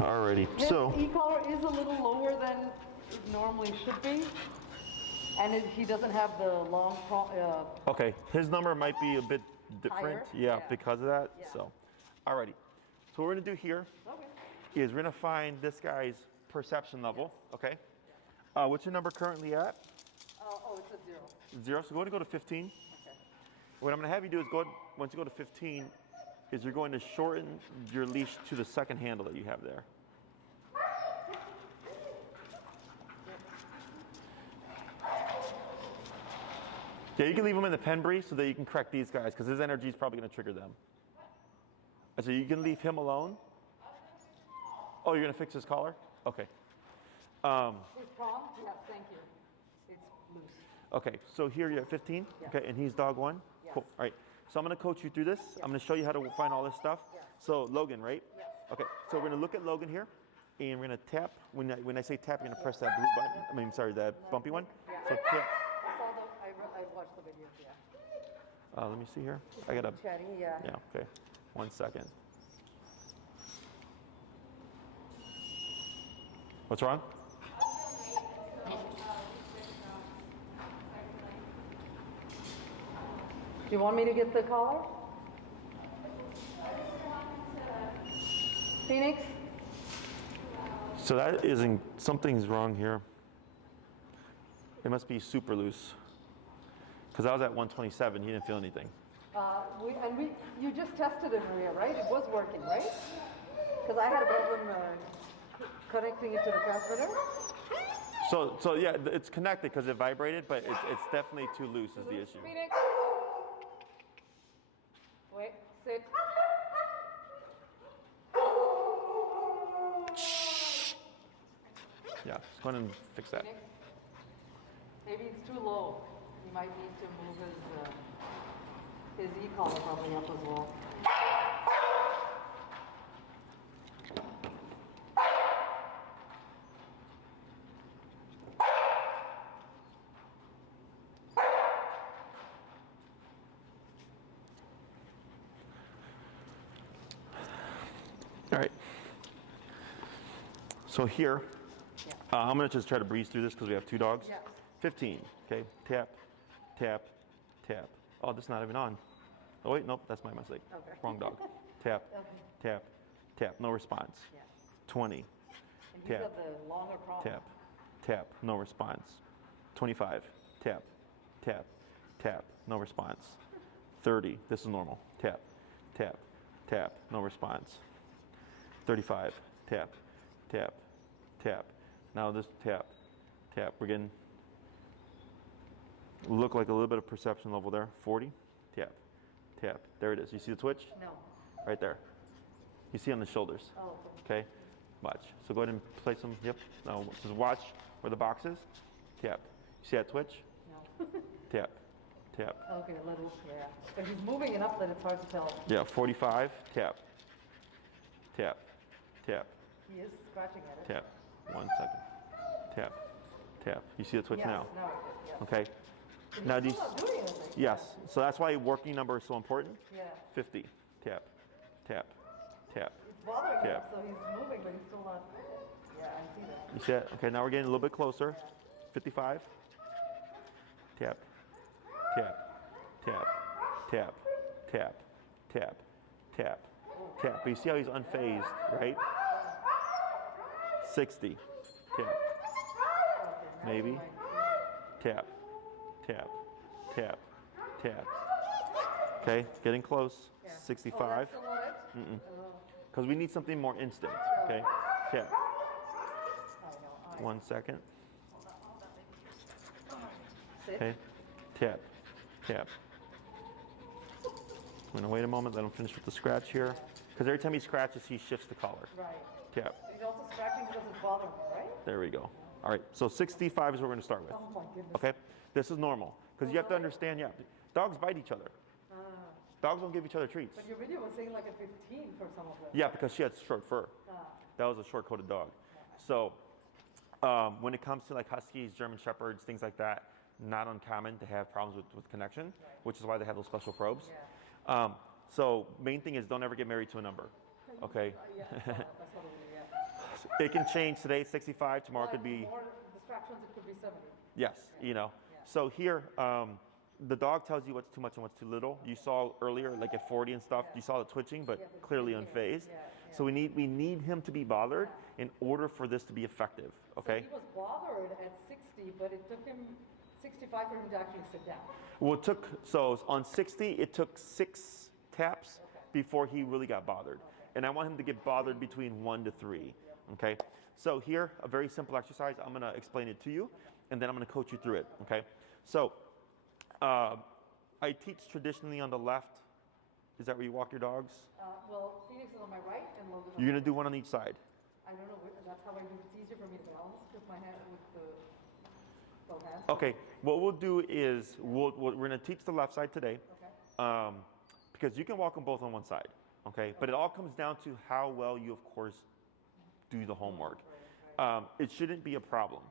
Alrighty, His so e-collar is a little lower than it normally should be. And he doesn't have the long, okay, his number might be a bit different, higher? yeah, Yeah. because of that. Yeah. So, alrighty. So what we're gonna do here Okay. is we're gonna find this guy's perception level. Okay. What's your number currently at? It's a 0. 0. So go to 15. Okay. What I'm gonna have you do is once you go to 15, is you're going to shorten your leash to the second handle that you have there. Yeah, you can leave him in the pen breeze so that you can correct these guys because his energy is probably going to trigger them. So you can leave him alone. Oh, you're going to fix his collar? Okay. His palm? Yes, thank you. It's loose. Okay, so here you're at 15. Yeah. Okay, and he's dog 1. Yes. Cool. All right. So I'm going to coach you through this. I'm going to show you how to find all this stuff. Yes. So Logan, right? Yes. Okay. So we're going to look at Logan here, and we're going to tap. When I say tap, you're going to press that blue button. I mean, sorry, that bumpy one. Yeah. So tap. I watched the video, yeah. Let me see here. I got to. Chatty, yeah. Yeah. Okay. 1 second. What's wrong? Do you want me to get the collar? Phoenix? So that isn't, something's wrong here. It must be super loose. Because I was at 127, he didn't feel anything. You just tested it, Maria, right? It was working, right? Because I had a problem connecting it to the transmitter. So yeah, it's connected because it vibrated, but it's definitely too loose is the issue. Phoenix. Wait, sit. Yeah, let's go ahead and fix that. Phoenix. Maybe it's too low. You might need to move his e-collar probably up as well. All right. So here, I'm gonna just try to breeze through this because we have 2 dogs. Yeah. 15. Okay. Tap, tap, tap. Oh, this is not even on. Oh wait, nope, that's my mistake. Okay. Wrong dog. Tap, tap, tap. No response. Yeah. 20. And he's Tap. got the longer prong. Tap, tap. No response. 25. Tap, tap, tap. No response. 30. This is normal. Tap, tap, tap. No response. 35. Tap, tap, tap. Now this tap, tap. We're getting look like a little bit of perception level there. 40. Tap, tap. There it is. You see the twitch? No. Right there. You see on the shoulders. Oh. Okay. Watch. So go ahead and place them. Yep. Now just watch where the box is. Tap. You see that twitch? No. Tap, tap. Okay, a little, yeah. If he's moving it up, then it's hard to tell. Yeah. 45. Tap, tap, tap, He is scratching at it. tap. 1 second. Tap, tap. You see the twitch Yes, now? no, yes. Okay. But Now he's these. still not doing anything. Yes. So that's why working number is so important. Yeah. 50. Tap, tap, tap. It's bothering Tap. him, so he's moving, but he's still not. Yeah, I see that. You see it? Okay, now we're getting a little bit closer. 55. Tap, tap, tap, tap, tap, tap, tap, tap. But you see how he's unfazed, right? 60. Tap, maybe. Tap, tap, tap, tap. Okay, getting close. Yeah. 65. Oh, that's still on it? Because we need something more instant. Okay, tap. I know. 1 second. Sit. Okay, tap, tap. I'm gonna wait a moment, let him finish with the scratch here. Because every time he scratches, he shifts the collar. Right. Tap. He's also scratching because it's bothering him, right? There we go. All right, so 65 is what we're gonna start with. Oh my goodness. Okay, this is normal. Because you have to understand, yeah, dogs bite each other. Dogs don't give each other treats. But your video was saying like a 15 for some of them. Yeah, because she had short fur. That was a short-coated dog. So when it comes to like Huskies, German Shepherds, things like that, not uncommon to have problems with connection, which is why they have those special probes. So main thing is don't ever get married to a number. Okay. Yeah, that's what it is, yeah. It can change today, 65. Tomorrow Like could be, more distractions, it could be 70. yes, you know. Yeah. So here, the dog tells you what's too much and what's too little. You saw earlier, like at 40 and stuff, you saw the twitching, but Yeah, clearly twitching, unfazed. yeah. So we need him to be bothered in order for this to be effective, okay? So he was bothered at 60, but it took him 65 for him to actually sit down. Well, it took, so on 60, it took 6 taps before he really got bothered. And I want him to get bothered between 1 to 3, okay? So here, a very simple exercise. I'm gonna explain it to you, and then I'm gonna coach you through it, okay? So, I teach traditionally on the left. Is that where you walk your dogs? Well, Phoenix is on my right and Logan on You're my gonna do one on each side. I don't know, that's how I do it. It's easier for me to balance with my hand, with the both hands. Okay, what we'll do is, we're gonna teach the left side today, Okay. because you can walk them both on one side, okay? But it all comes down to how well you, of course, do the homework. It shouldn't be a problem.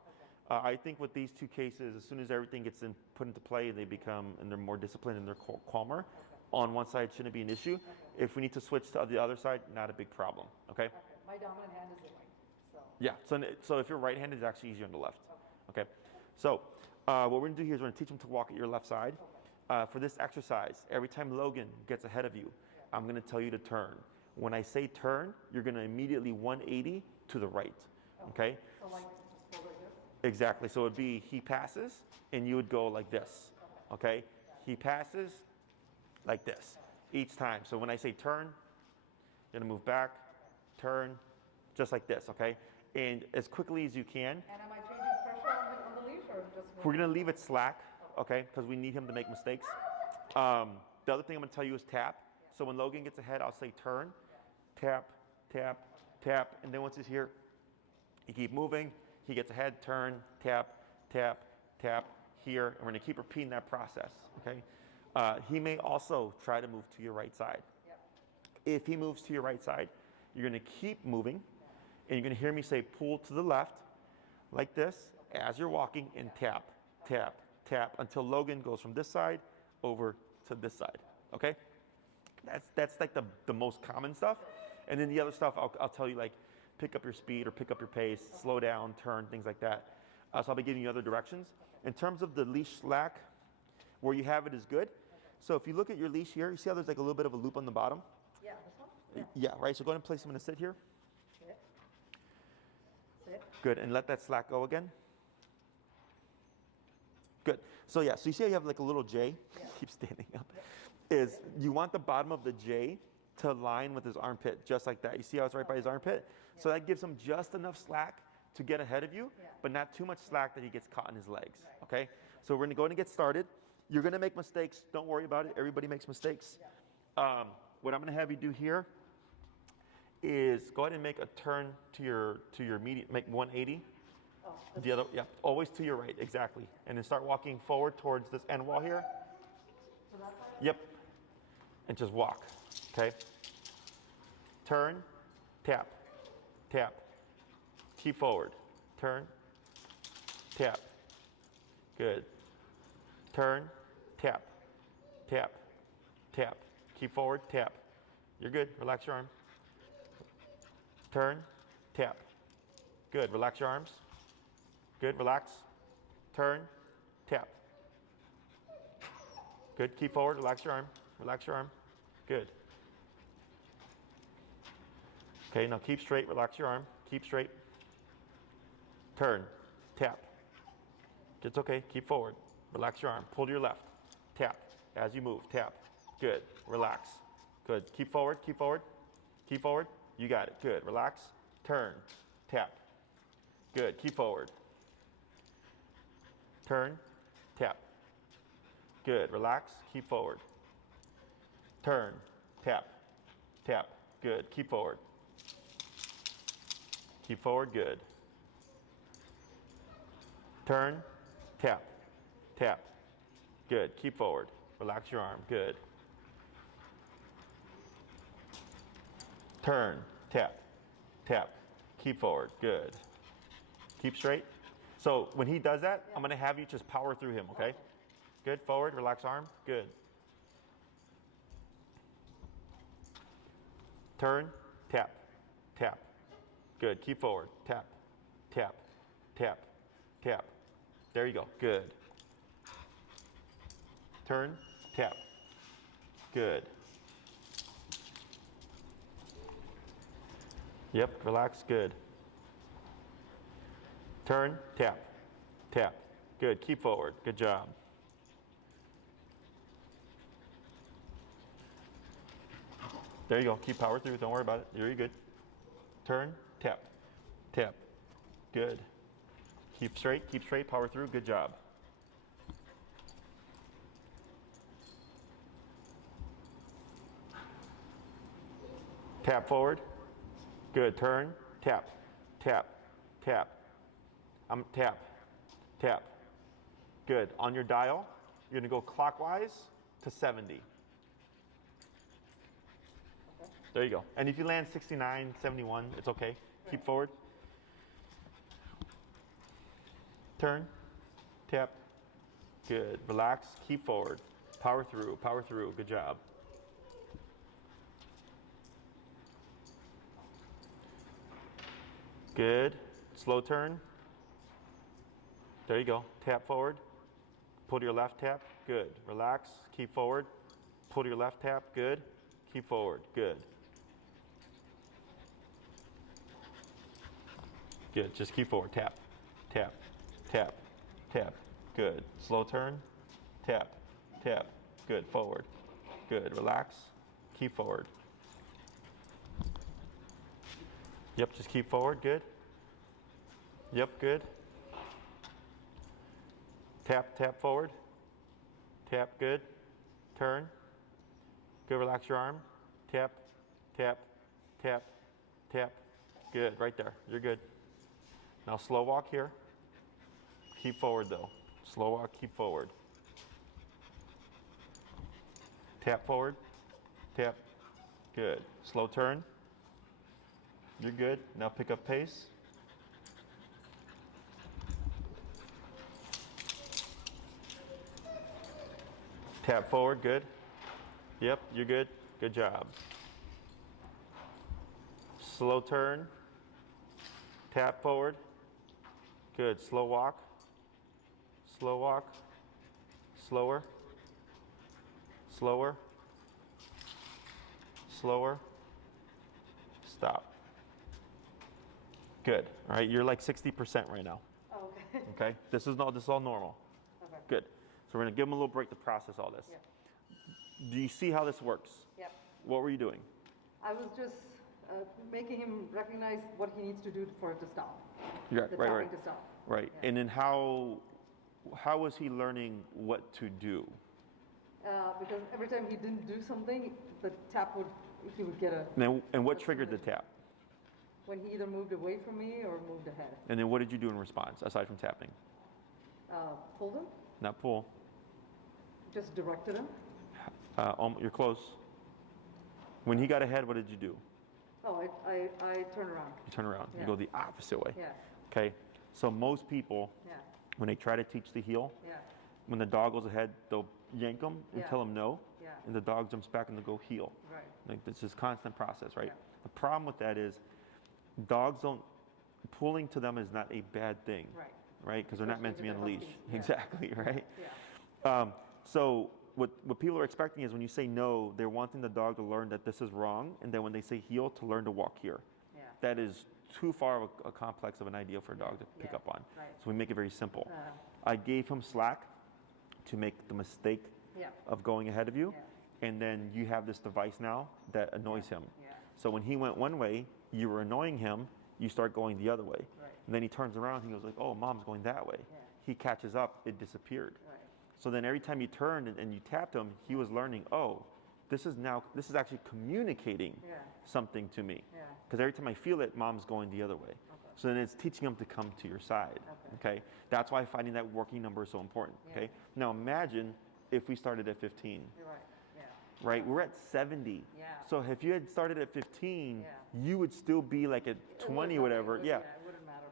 I think with these two cases, as soon as everything gets put into play, they become, and they're more disciplined and they're calmer. On one side shouldn't be an issue. If we need to switch to the other side, not a big problem, okay? Okay. My dominant hand is the right, so. Yeah, so if you're right-handed, it's actually easier on the left, okay? So what we're gonna do here is we're gonna teach them to walk at your left side. For this exercise, every time Logan gets ahead of you, I'm gonna tell you to turn. When I say turn, you're gonna immediately 180 to the right, okay? So like, just go like this? Exactly, so it'd be he passes, and you would go like this, okay? He passes like this each time. So when I say turn, you're gonna move back, turn, just like this, okay? And as quickly as you can. And am I changing pressure on the leash or just? We're gonna leave it slack, okay? Because we need him to make mistakes. The other thing I'm gonna tell you is tap. So when Logan gets ahead, I'll say turn, tap, tap, tap, and then once he's here, you keep moving. He gets ahead, turn, tap, tap, tap, here, and we're gonna keep repeating that process, okay? He may also try to move to your right side. Yep. If he moves to your right side, you're gonna keep moving, and you're gonna hear me say pull to the left, like this, as you're walking, and tap, tap, tap, until Logan goes from this side over to this side, okay? That's like the most common stuff. And then the other stuff, I'll tell you, like, pick up your speed or pick up your pace, slow down, turn, things like that. So I'll be giving you other directions. In terms of the leash slack, where you have it is good. So if you look at your leash here, you see how there's like a little bit of a loop on the bottom? Yeah, this one? Yeah. Yeah, right, so go ahead and place him in a sit here. Sit. Sit. Good, and let that slack go again. Good, so yeah, so you see how you have like a little J? Yeah. Keep standing up. Is you want the bottom of the J to align with his armpit, just like that. You see how it's right by his armpit? So that gives him just enough slack to get ahead of you, but not too much slack that he gets caught in his legs, okay? So we're gonna go ahead and get started. You're gonna make mistakes, don't worry about it, everybody makes mistakes. What I'm gonna have you do here is go ahead and make a turn to your median, make 180. Oh, The other, yeah, always to your right, exactly. And then start walking forward towards this end wall here. so that side? Yep. And just walk, okay? Turn, tap, tap. Keep forward. Turn, tap. Good. Turn, tap, tap, tap. Keep forward, tap. You're good. Relax your arm. Turn, tap. Good. Relax your arms. Good. Relax. Turn, tap. Good. Keep forward. Relax your arm. Relax your arm. Good. Okay, now keep straight. Relax your arm. Keep straight. Turn, tap. It's okay. Keep forward. Relax your arm. Pull to your left. Tap. As you move, tap. Good. Relax. Good. Keep forward. Keep forward. Keep forward. You got it. Good. Relax. Turn. Tap. Good. Keep forward. Turn. Tap. Good. Relax. Keep forward. Turn. Tap. Tap. Good. Keep forward. Keep forward. Good. Turn. Tap. Tap. Good. Keep forward. Relax your arm. Good. Turn. Tap. Tap. Keep forward. Good. Keep straight. So when he does that, I'm going to have you just power through him, okay? Good. Forward. Relax arm. Good. Turn. Tap. Tap. Good. Keep forward. Tap, tap, tap, tap. There you go. Good. Turn, tap. Good. Yep, relax. Good. Turn, tap, tap. Good. Keep forward. Good job. There you go. Keep power through. Don't worry about it. You're good. Turn, tap, tap. Good. Keep straight, power through. Good job. Tap forward. Good. Turn, tap, tap, tap. Tap, tap. Good. On your dial, you're going to go clockwise to 70. There you go. And if you land 69, 71, it's okay. Keep forward. Turn, tap. Good. Relax. Keep forward. Power through. Power through. Good job. Good. Slow turn. There you go. Tap forward. Pull to your left tap. Good. Relax. Keep forward. Pull to your left tap. Good. Keep forward. Good. Good. Just keep forward. Tap, tap, tap, tap. Good. Slow turn. Tap, tap. Good. Forward. Good. Relax. Keep forward. Yep. Just keep forward. Good. Yep. Good. Tap, tap forward. Tap. Good. Turn. Good. Relax your arm. Tap, tap, tap, tap. Good. Right there. You're good. Now slow walk here. Keep forward though. Slow walk, keep forward. Tap forward. Tap. Good. Slow turn. You're good. Now pick up pace. Tap forward. Good. Yep, you're good. Good job. Slow turn. Tap forward. Good. Slow walk. Slow walk. Slower. Slower. Slower. Stop. Good. All right, you're like 60% right now. Oh, okay. Okay? This is all normal. Okay. Good. So we're gonna give him a little break to process all this. Yep. Do you see how this works? Yep. What were you doing? I was just making him recognize what he needs to do for it to stop. Yeah, The right, tapping right. to stop. Right. Yeah. And then how was he learning what to do? Because every time he didn't do something, the tap would, he would get a, And what triggered the tap? when he either moved away from me or moved ahead. And then what did you do in response, aside from tapping? Pulled him, Not pull. just directed him. You're close. When he got ahead, what did you do? Oh, I turn around. You turn around. Yeah. You go the opposite way. Yeah, Okay? So most people, yeah, when they try to teach the heel, yeah, when the dog goes ahead, they'll yank them and Yeah. tell them no, yeah, and the dog jumps back and they'll go heel. right, Like this is constant process, right? Yeah. The problem with that is dogs don't, pulling to them is not a bad thing, right, Because they're not meant to be on a Especially leash. if it's a husky. Exactly, right? yeah, So what people are expecting is when you say no, they're wanting the dog to learn that this is wrong, and then when they say heel, to learn to walk here. yeah, That is too far of a complex of an idea for a dog to pick Yeah, up on. right. So we make it very simple. Uh, I gave him slack to make the mistake yeah, of going ahead of you, yeah, and then you have this device now that annoys him. yeah, So when he went one way, you were annoying him, you start going the other way. right, And then he turns around, he goes like, oh, mom's going that way. Yeah. He catches up, it disappeared. right, So then every time you turned and you tapped him, he was learning, oh, this is actually communicating yeah, something to me. yeah, Because every time I feel it, mom's going the other way. okay, So then it's teaching him to come to your side. Okay? That's why finding that working number is so important. Yeah. Okay? Now imagine if we started at 15, you're right, yeah, right? We're at 70. yeah. So if you had started at 15, Yeah. you would still be like at 20 or whatever. Yeah. It wouldn't matter.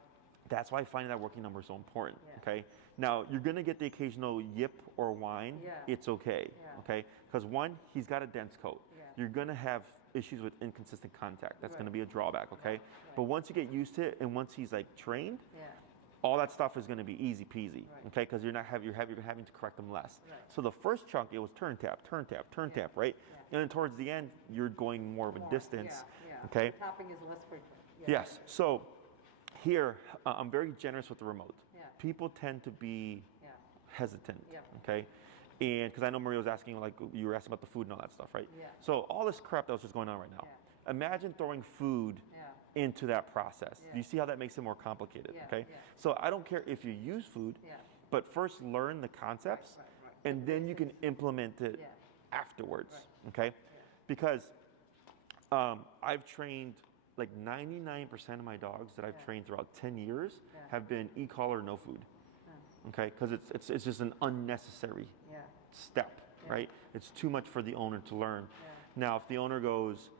That's why finding that working number is so important. Yeah. Okay. Now you're gonna get the occasional yip or whine. Yeah. It's okay. Yeah. Okay. Because one, he's got a dense coat. Yeah. You're gonna have issues with inconsistent contact. That's Right. going to be a drawback, okay? Right. But once you get used to it, and once he's like trained, Yeah. all that stuff is going to be easy peasy, Right. okay? Because you're having to correct them less. Right. So the first chunk, it was turn tap, Yeah. tap, right? Yeah. And then towards the end, you're going more of a More. distance, Yeah. okay? The tapping is less frequent. Yeah. Yes. So here, I'm very generous with the remote. Yeah. People tend to be Yeah. hesitant, Yep. okay? And because I know Maria was asking, like, you were asking about the food and all that stuff, right? Yeah. So all this crap that was just going on right now. Yeah. Imagine throwing food Yeah. into that process. Yeah. Do you see how that makes it more complicated, Yeah, okay? yeah. So I don't care if you use food, Yeah. but first learn the concepts, Right. and then you can implement it Yeah. afterwards, Right. okay? Because I've trained like 99% of my dogs that I've Yeah. trained throughout 10 years Yeah. have been e-collar, no food, Yeah. okay? Because it's just an unnecessary Yeah. step, Yeah. right? It's too much for the owner to learn. Yeah. Now, if the owner goes,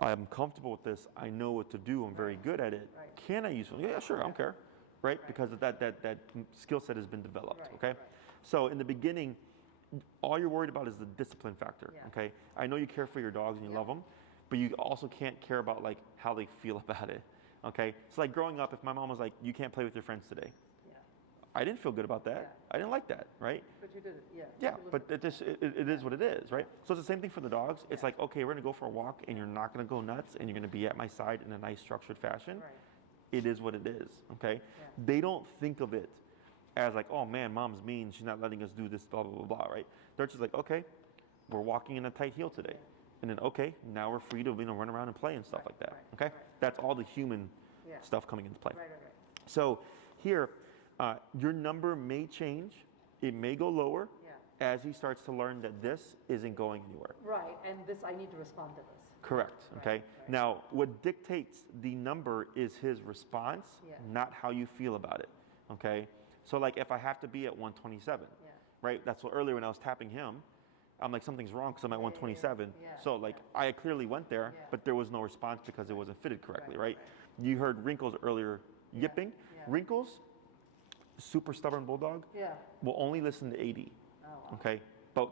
I'm comfortable with this, I know what to do, I'm very good at it, Right. can I use it? Yeah, sure, I don't care, right? Because of that skill set has been developed, Right, okay? right. So in the beginning, all you're worried about is the discipline factor, Yeah. okay? I know you care for your dogs and you Yeah. love them, but you also can't care about like how they feel about it, okay? So like growing up, if my mom was like, you can't play with your friends today, Yeah. I didn't feel good about that. Yeah. I didn't like that, right? But you did it. Yeah. Yeah, It was- but it is what it is, right? So it's the same thing for the dogs. It's like, okay, we're gonna go for a walk and you're not gonna go nuts and you're gonna be at my side in a nice structured fashion. Right. It is what it is, okay? Yeah. They don't think of it as like, oh man, mom's mean, she's not letting us do this, blah, blah, blah, blah, right? They're just like, okay, we're walking in a tight heel today. And then, okay, now we're free to run around and play and stuff like that, right, okay? right. That's all the human Yeah. stuff coming into play. Right. So here, your number may change. It may go lower Yeah. as he starts to learn that this isn't going anywhere. Right. And this, I need to respond to this. Correct, Right, okay? right. Now, what dictates the number is his response, Yeah. not how you feel about it, okay? So like if I have to be at 127, Yeah. right? That's what earlier when I was tapping him, I'm like, something's wrong because I'm at 127. Yeah. So like I clearly went there, Yeah. but there was no response because it wasn't fitted correctly, Right, right? You heard Wrinkles earlier yipping. Yeah. Wrinkles, super stubborn bulldog, Yeah. will only listen to 80, Oh, wow. okay? But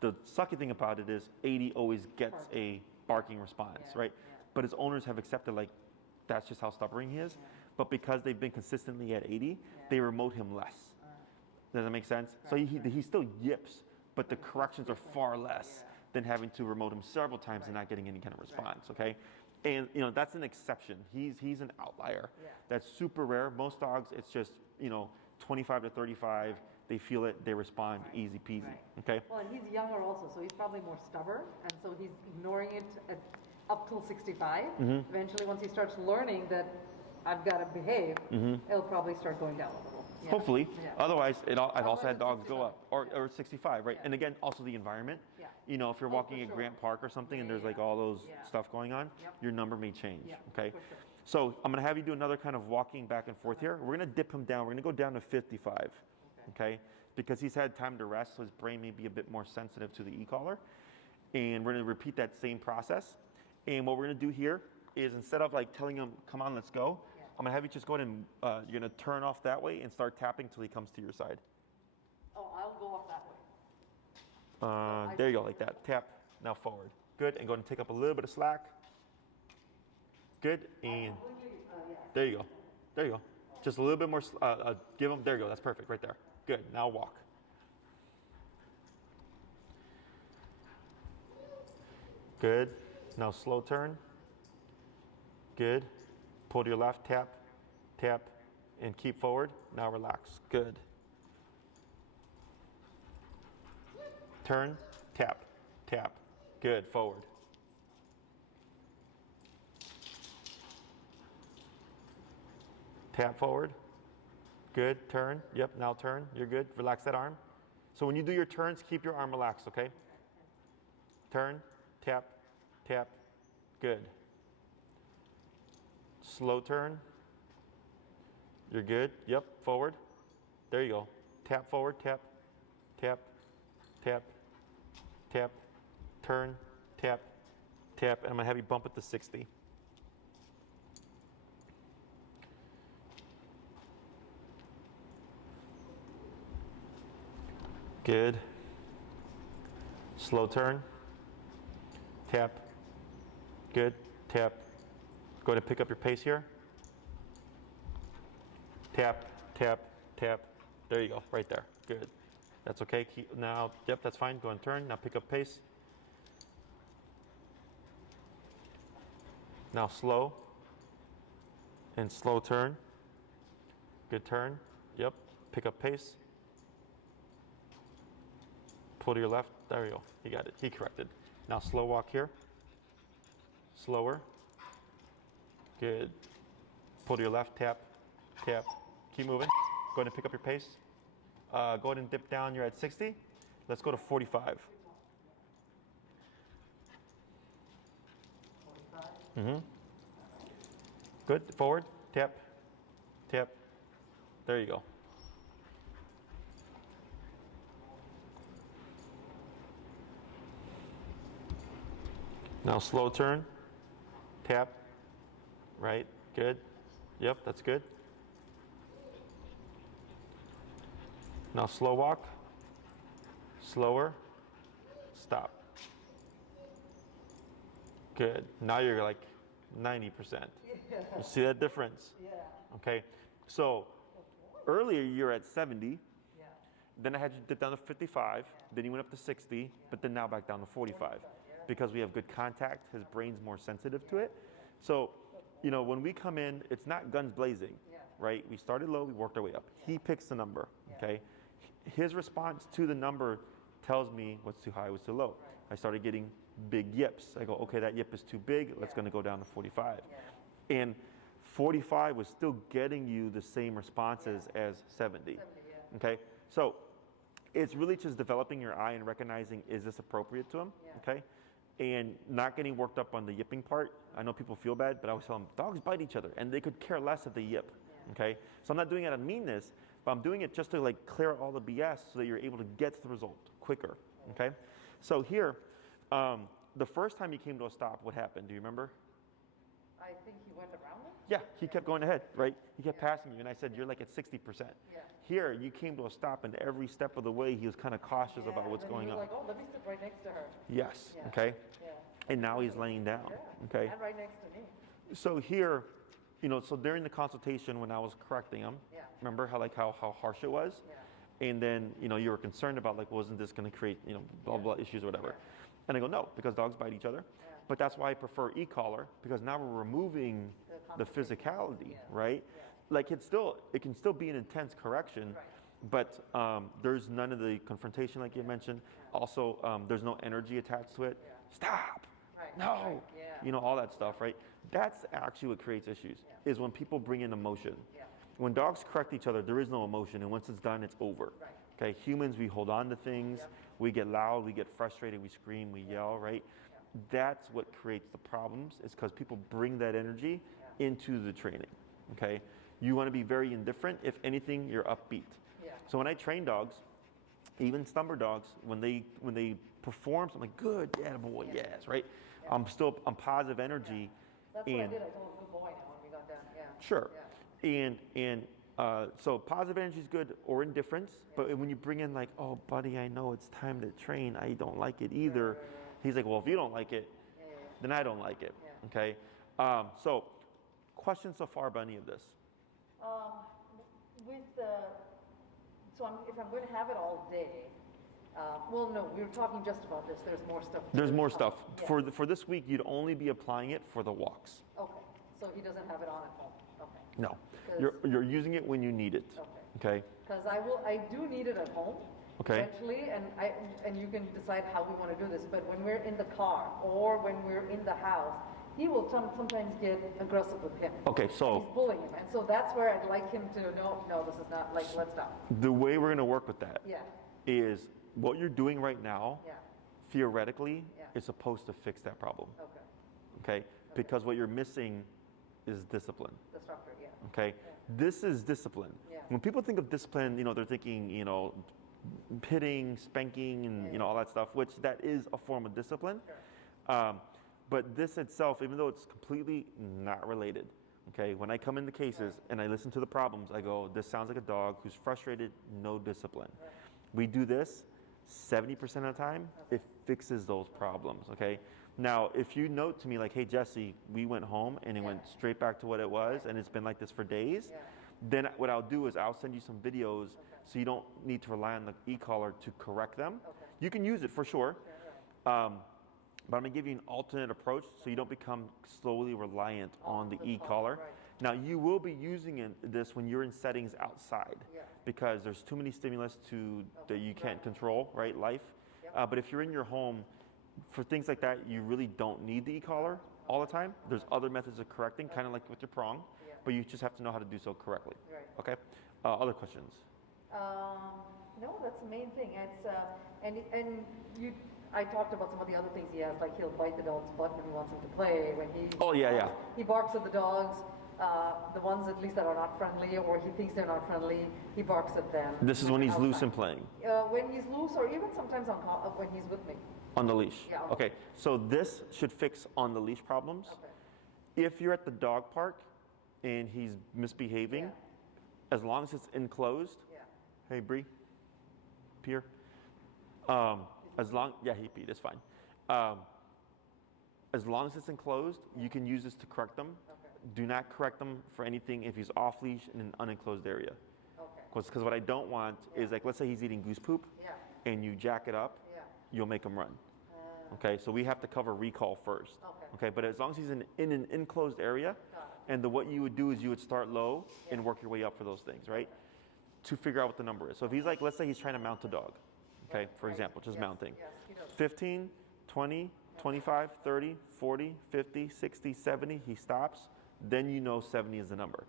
the sucky thing about it is 80 always gets a barking response, Yeah, right? yeah. But his owners have accepted like that's just how stubborn he is. Yeah. But because they've been consistently at 80, they remote him less. Does that make sense? So Right, he still yips, but the corrections are far less Yeah. than having to remote him several times and Right. not getting any kind of response, okay? And you know, that's an exception. He's an outlier. Yeah. That's super rare. Most dogs, it's just, 25 to 35, they feel it, they respond, Right. easy peasy, Right. okay? Well, and he's younger also, so he's probably more stubborn, and so he's ignoring it up till 65. Mm-hmm. Eventually, once he starts learning that I've got to behave, it'll probably start going down a little. Yeah. Mm-hmm. Hopefully. Yeah. Otherwise, I've also Otherwise had it's dogs go 65. up, or 65, right? Yeah. And again, also the environment. Yeah. If you're Oh, walking for at sure. Grant Park or something and there's like Yeah. all those Yeah. stuff going on, Yep. your number may change, Yeah, okay? for sure. So I'm gonna have you do another kind of walking back and forth here. We're gonna dip him down. We're gonna go down to 55, okay? Because he's had time to rest, so his brain may be a bit more sensitive to the e-collar. And we're gonna repeat that same process. And what we're gonna do here is instead of like telling him, come on, let's go, Yeah. I'm gonna have you just go ahead and you're gonna turn off that way and start tapping till he comes to your side. Oh, I'll go off that way. There you go, like that. Tap, now forward. Good, and go ahead and take up a little bit of slack. Good, and there you go. There you go. Just a little bit more, give him, there you go, that's perfect, right there. Good, now walk. Good, now slow turn. Good, pull to your left, tap, tap, and keep forward. Now relax, good. Turn, tap, tap. Good, forward. Tap forward. Good, turn. Yep, now turn. You're good. Relax that arm. So when you do your turns, keep your arm relaxed, okay? Turn, tap, tap. Good. Slow turn. You're good. Yep, forward. There you go. Tap forward, tap, tap, tap, tap, turn, tap, tap, and I'm gonna have you bump it to 60. Good. Slow turn. Tap, Good. Tap. Go ahead and pick up your pace here. Tap, tap, tap. There you go, right there. Good. That's okay. Keep, now, yep, that's fine. Go and turn. Now pick up pace. Now slow. And slow turn. Good turn. Yep. Pick up pace. Pull to your left. There you go. He got it. He corrected. Now slow walk here. Slower. Good. Pull to your left. Tap. Tap. Keep moving. Go ahead and pick up your pace. Go ahead and dip down. You're at 60. Let's go to 45. Good. Forward. Tap. Tap. There you go. Now slow turn. Tap. Right. Good. Yep, that's good. Now slow walk. Slower. Stop. Good. Now you're like 90%. Yeah. You see that difference? Yeah. Okay. So earlier you're at 70. Yeah. Then I had you dip down to 55. Then you went up to 60. But then now back down to 45. Because we have good contact, his brain's more sensitive to it. So, you know, when we come in, it's not guns blazing, right? We started low, we worked our way up. He picks the number, okay? His response to the number tells me what's too high, what's too low. I started getting big yips. I go, okay, that yip is too big, let's gonna go down to 45. And 45 was still getting you the same responses as 70, okay? So it's really just developing your eye and recognizing, is this appropriate to him, okay? And not getting worked up on the yipping part. I know people feel bad, but I always tell them, dogs bite each other, and they could care less if they yip, okay? So I'm not doing it out of meanness, but I'm doing it just to like clear all the BS so that you're able to get to the result quicker, okay? So here, the first time you came to a stop, what happened? Do you remember? I think he went around it. Yeah, he kept going ahead, right? He kept passing you, and I said, you're like at 60%. Here, you came to a stop, and every step of the way, he was kind of cautious about what's going on. Like, oh, let me sit right next to her. Yes, okay? And now he's laying down, okay? And right next to me. So here, you know, so during the consultation when I was correcting him, remember how harsh it was? And then, you know, you were concerned about like, wasn't this going to create, you know, blah, blah issues or whatever. And I go, no, because dogs bite each other. But that's why I prefer e-collar, because now we're removing the physicality, right? Like it can still be an intense correction, but there's none of the confrontation like you mentioned. Also, there's no energy attached to it. Stop, no, you know, all that stuff, right? That's actually what creates issues, is when people bring in emotion. When dogs correct each other, there is no emotion, and once it's done, it's over. Okay, humans, we hold on to things, we get loud, we get frustrated, we scream, we yell, right? That's what creates the problems, is because people bring that energy into the training, okay? You want to be very indifferent. If anything, you're upbeat. So when I train dogs, even stumber dogs, when they perform, I'm like, good, yeah, boy, yes, right? I'm positive energy. That's what I did. I told him, good boy now when we got down, Sure. And so positive energy is good, or indifference. But when you bring in like, oh, buddy, I know it's time to train. I don't like it either. He's like, well, if you don't like it, then I don't like it. Okay. So, questions so far about any of this? If I'm going to have it all day, well, no, we were talking just about this. There's more stuff. There's more stuff. For this week, you'd only be applying it for the walks. Okay. So he doesn't have it on at home. Okay. No. You're using it when you need it. Okay. Because I do need it at home. Okay. Eventually, and you can decide how we want to do this. But when we're in the car or when we're in the house, he will sometimes get aggressive with him. Okay, so he's bullying him, and so that's where I'd like him to no, this is not like, let's stop. The way we're going to work with that is what you're doing right now. Theoretically, is supposed to fix that problem. Okay. Because what you're missing is discipline. The structure, Okay. This is discipline. When people think of discipline, you know, they're thinking, you know, hitting, spanking, and you know all that stuff, which that is a form of discipline. But this itself, even though it's completely not related, okay, when I come into cases and I listen to the problems, I go, this sounds like a dog who's frustrated, no discipline. We do this 70% of the time, it fixes those problems, okay? Now, if you note to me like, hey, Jesse, we went home and it went straight back to what it was and it's been like this for days, then what I'll do is I'll send you some videos so you don't need to rely on the e-collar to correct them. You can use it for sure, but I'm gonna give you an alternate approach so you don't become slowly reliant on the e-collar. Now, you will be using this when you're in settings outside because there's too many stimulus that you can't control, right, life. But if you're in your home, for things like that, you really don't need the e-collar all the time. There's other methods of correcting, kind of like with your prong, but you just have to know how to do so correctly. Okay? Other questions? No, that's the main thing. It's I talked about some of the other things he has, like he'll bite the dog's butt when he wants him to play. When he barks at the dogs, the ones at least that are not friendly, or he thinks they're not friendly, he barks at them. This is when he's loose and playing. When he's loose, or even sometimes when he's with me. On the leash. Yeah. Okay. So this should fix on the leash problems. If you're at the dog park and he's misbehaving, as long as it's enclosed. Hey, Bree. Pierre. He peed. It's fine. As long as it's enclosed, you can use this to correct them. Do not correct them for anything if he's off leash in an unenclosed area. Because what I don't want is, like, let's say he's eating goose poop and you jack it up, you'll make him run. Okay, so we have to cover recall first. Okay, but as long as he's in an enclosed area, and what you would do is you would start low and work your way up for those things, right? To figure out what the number is. So if he's like, let's say he's trying to mount a dog, okay, for example, just mounting. 15, 20, 25, 30, 40, 50, 60, 70, he stops, then you know 70 is the number.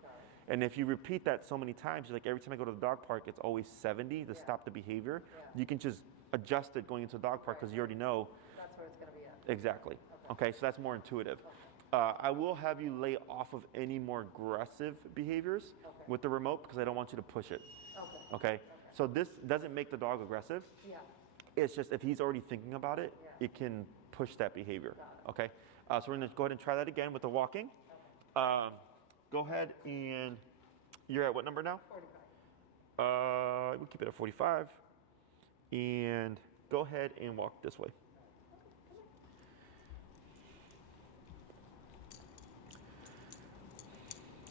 And if you repeat that so many times, like every time I go to the dog park, it's always 70 to stop the behavior. You can just adjust it going into the dog park because you already know. That's where it's going to be at. Exactly. Okay, so that's more intuitive. I will have you lay off of any more aggressive behaviors with the remote because I don't want you to push it. Okay? So this doesn't make the dog aggressive. It's just if he's already thinking about it, it can push that behavior. Okay? So we're going to go ahead and try that again with the walking. Go ahead and you're at what number now? 45. We'll keep it at 45. And go ahead and walk this way.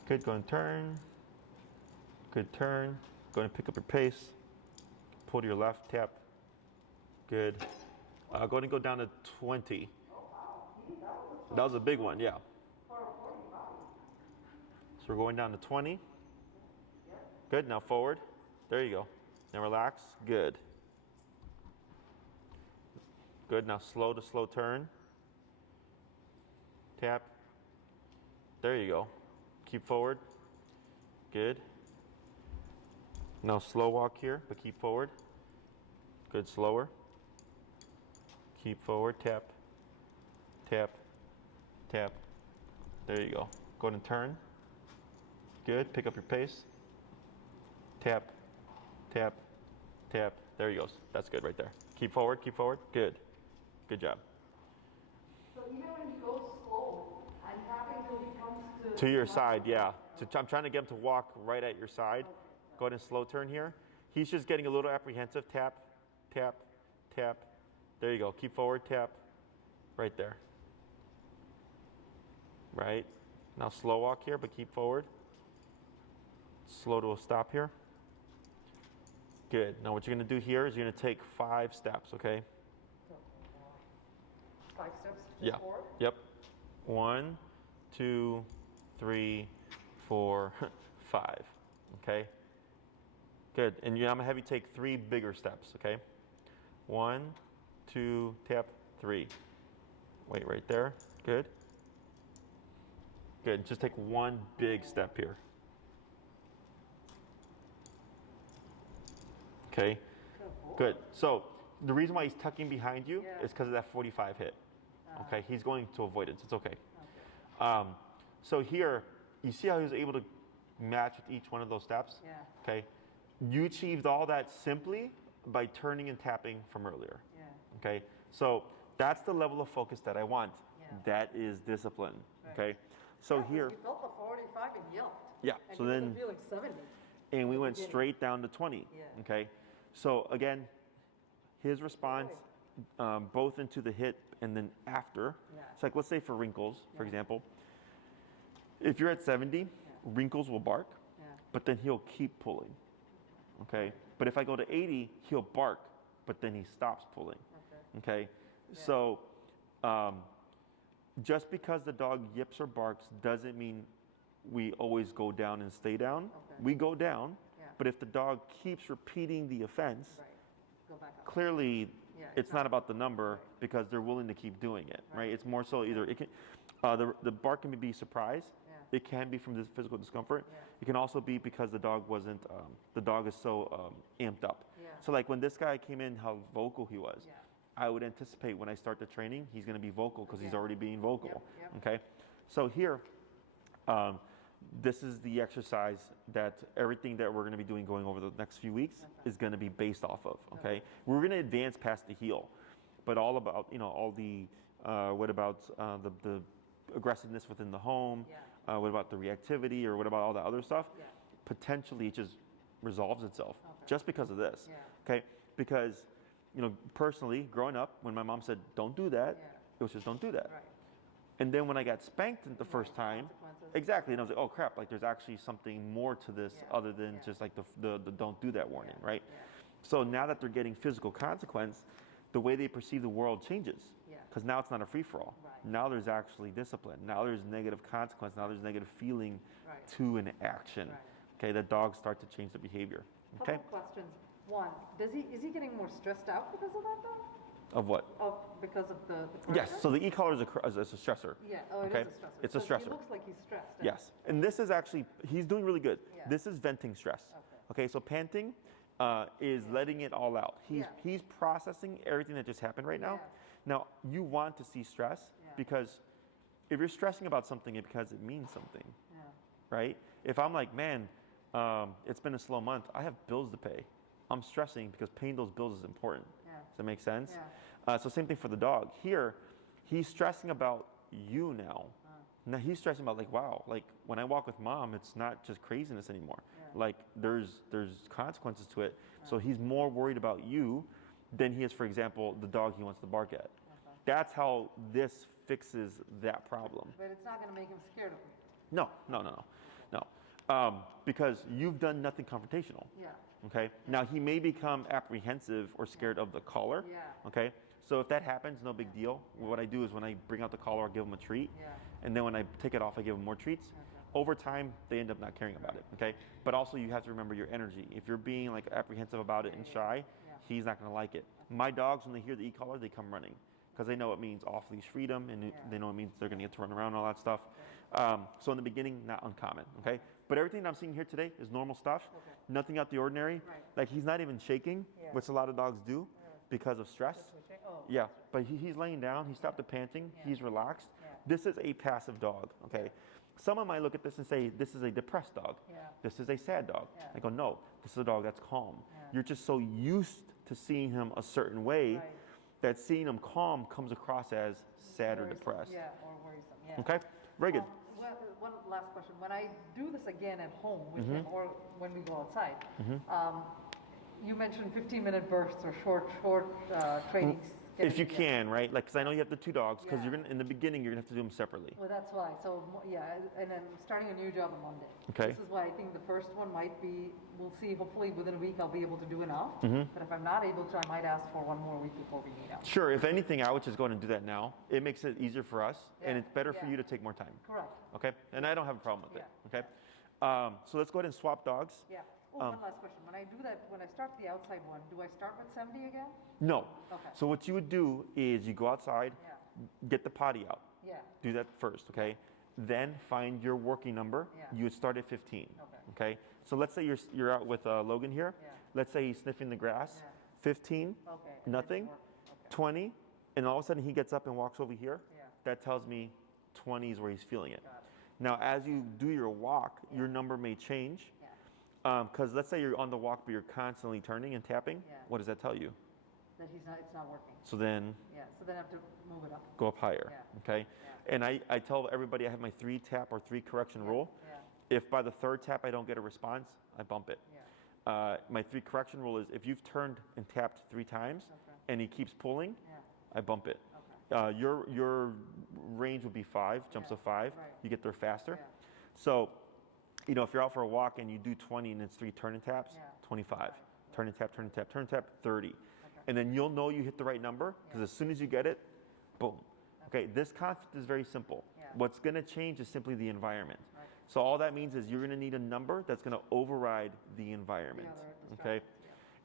Good, go and turn. Good turn. Go and pick up your pace. Pull to your left, tap. Good. Go ahead and go down to 20. That was a big one, yeah. So we're going down to 20. Good, now forward. There you go. Now relax, good. Good, now slow to slow turn. Tap. There you go. Keep forward. Good. Now slow walk here, but keep forward. Good, slower. Keep forward, tap, tap, tap. There you go. Go ahead and turn. Good, pick up your pace. Tap, tap, tap. There he goes. That's good right there. Keep forward, good. Good job. So even when he goes slow, I'm tapping till he comes to your side, yeah. So I'm trying to get him to walk right at your side. Go ahead and slow turn here. He's just getting a little apprehensive. Tap, tap, tap. There you go. Keep forward, tap. Right there. Right. Now slow walk here, but keep forward. Slow to a stop here. Good. Now what you're going to do here is you're going to take 5 steps, okay? 5 steps? Yeah. Forward? Yep. 1, 2, 3, 4, 5. Okay? Good. And I'm going to have you take 3 bigger steps, okay? 1, 2, tap, 3. Wait right there. Good. Good. Just take 1 big step here. Okay. Good. So the reason why he's tucking behind you is because of that 45 hit. Okay. He's going to avoidance. It's okay. So here, you see how he was able to match with each one of those steps? Yeah. Okay. You achieved all that simply by turning and tapping from earlier. Yeah. Okay. So that's the level of focus that I want. Yeah. That is discipline. Right. Okay. So Yeah, here. he felt the 45 and yelped. Yeah. And So he then. wasn't feeling 70. And we went straight down to 20. Yeah. Okay. So again, his response, both into the hit and then after. Yeah. So like let's say for wrinkles, for example, if you're at 70, wrinkles will bark, but then he'll keep pulling. Okay. But if I go to 80, he'll bark, but then he stops pulling. Okay. So just because the dog yips or barks doesn't mean we always go down and stay down. We go down, but if the dog keeps repeating the offense, Go back up. clearly it's not about the number because they're willing to keep doing it, right? It's more so either it can, the bark can be surprise. It can be from this physical discomfort. It can also be because the dog wasn't, the dog is so amped up. So like when this guy came in, how vocal he was. I would anticipate when I start the training, he's going to be vocal because he's already being vocal. Okay. So here, this is the exercise that everything that we're going to be doing going over the next few weeks is going to be based off of. Okay. We're going to advance past the heel, but all about, all the, what about the aggressiveness within the home? What about the reactivity, or what about all that other stuff? Potentially it just resolves itself just because of this. Okay. Because, personally, growing up, when my mom said, don't do that, it was just don't do that. And then when I got spanked the first time, exactly, and I was like, oh crap, like there's actually something more to this other than just like the don't do that warning, right? So now that they're getting physical consequence, the way they perceive the world changes. Because now it's not a free-for-all. Now there's actually discipline. Now there's negative consequence. Now there's negative feeling to an action. Okay, the dogs start to change the behavior. Okay. Couple questions. One, is he getting more stressed out because of that though? Of what? Because of the pressure? Yes. So the e-collar is a stressor. Yeah. Oh, it is a stressor. It's a stressor. He looks like he's stressed. Yes. And this is actually, he's doing really good. This is venting stress. Okay. So panting is letting it all out. He's processing everything that just happened right now. Now, you want to see stress because if you're stressing about something, it's because it means something, right? If I'm like, man, it's been a slow month, I have bills to pay. I'm stressing because paying those bills is important. Does that make sense? So same thing for the dog. Here, he's stressing about you now. Now he's stressing about like, wow, like when I walk with mom, it's not just craziness anymore. Like there's consequences to it. So he's more worried about you than he is, for example, the dog he wants to bark at. That's how this fixes that problem. But it's not going to make him scared of you. No. Because you've done nothing confrontational. Okay. Now he may become apprehensive or scared of the collar. Okay. So if that happens, no big deal. What I do is when I bring out the collar, I give him a treat, and then when I take it off, I give him more treats. Over time, they end up not caring about it. Okay. But also you have to remember your energy. If you're being like apprehensive about it and shy, he's not going to like it. My dogs, when they hear the e-collar, they come running because they know it means off-leash freedom, and they know it means they're going to get to run around and all that stuff. So in the beginning, not uncommon, okay? But everything I'm seeing here today is normal stuff, nothing out the ordinary. Like he's not even shaking, which a lot of dogs do because of stress. But he's laying down, he stopped the panting, he's relaxed. This is a passive dog, okay? Someone might look at this and say, this is a depressed dog. This is a sad dog. I go, no, this is a dog that's calm. You're just so used to seeing him a certain way that seeing him calm comes across as sad or depressed. Or worrisome. Okay, very good. One last question. When I do this again at home with him, or when we go outside, you mentioned 15-minute bursts or short trainings. If you can, right? Like, because I know you have the two dogs, because you're gonna, in the beginning, you're gonna have to do them separately. Well, that's why. So, and then starting a new job on Monday. Okay. This is why I think the first one might be, we'll see, hopefully within a week I'll be able to do enough. But if I'm not able to, I might ask for one more week before we meet out. Sure. If anything, I would just go ahead and do that now. It makes it easier for us, and it's better for you to take more time. Correct. Okay? And I don't have a problem with it. Okay? So let's go ahead and swap dogs. One last question. When I do that, when I start the outside one, do I start with 70 again? No. Okay. So what you would do is you go outside, get the potty out. Do that first, okay? Then find your working number. You would start at 15. Okay. So let's say you're out with Logan here. Let's say he's sniffing the grass. 15, nothing. 20, and all of a sudden he gets up and walks over here. That tells me 20 is where he's feeling it. Now, as you do your walk, your number may change. Because let's say you're on the walk, but you're constantly turning and tapping. What does that tell you? That it's not working. So then. So then I have to move it up. Go up higher. Okay. And I tell everybody I have my 3 tap or 3 correction rule. If by the 3rd tap I don't get a response, I bump it. My 3 correction rule is if you've turned and tapped 3 times and he keeps pulling, I bump it. Your range would be 5, jumps of 5. Right. You get there faster. Yeah. So, if you're out for a walk and you do 20 and it's 3 turn and taps, 25. Turn and tap, turn and tap, turn and tap, 30. Okay. And then you'll know you hit the right number because as soon as you get it, boom. Okay, this concept is very simple. Yeah. What's going to change is simply the environment. Right. So all that means is you're going to need a number that's going to override the environment. Okay?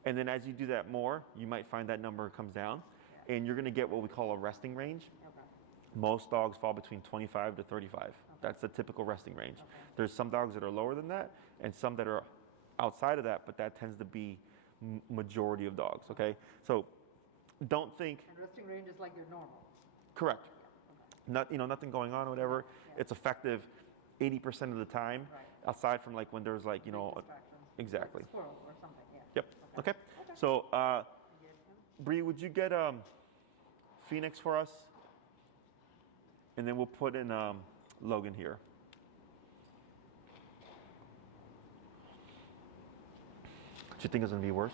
And then as you do that more, you might find that number comes down and you're going to get what we call a resting range. Okay. Most dogs fall between 25 to 35. That's the typical resting range. There's some dogs that are lower than that and some that are outside of that, but that tends to be majority of dogs, okay? So don't think... And resting range is like your normal. Correct. Nothing going on or whatever. It's effective 80% of the time, aside from like when there's like, exactly. Like squirrel or something, yeah. Yep, okay. So, Bree, would you get Phoenix for us? And then we'll put in Logan here. Do you think it's going to be worse?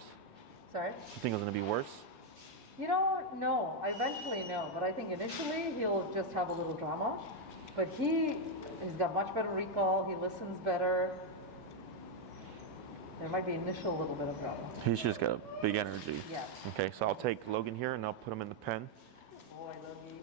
Sorry? You think it's going to be worse? No. Eventually, no. But I think initially he'll just have a little drama. But he's got much better recall. He listens better. There might be initial little bit of drama. He's just got a big energy. Yeah. Okay, so I'll take Logan here and I'll put him in the pen. Boy, Logie.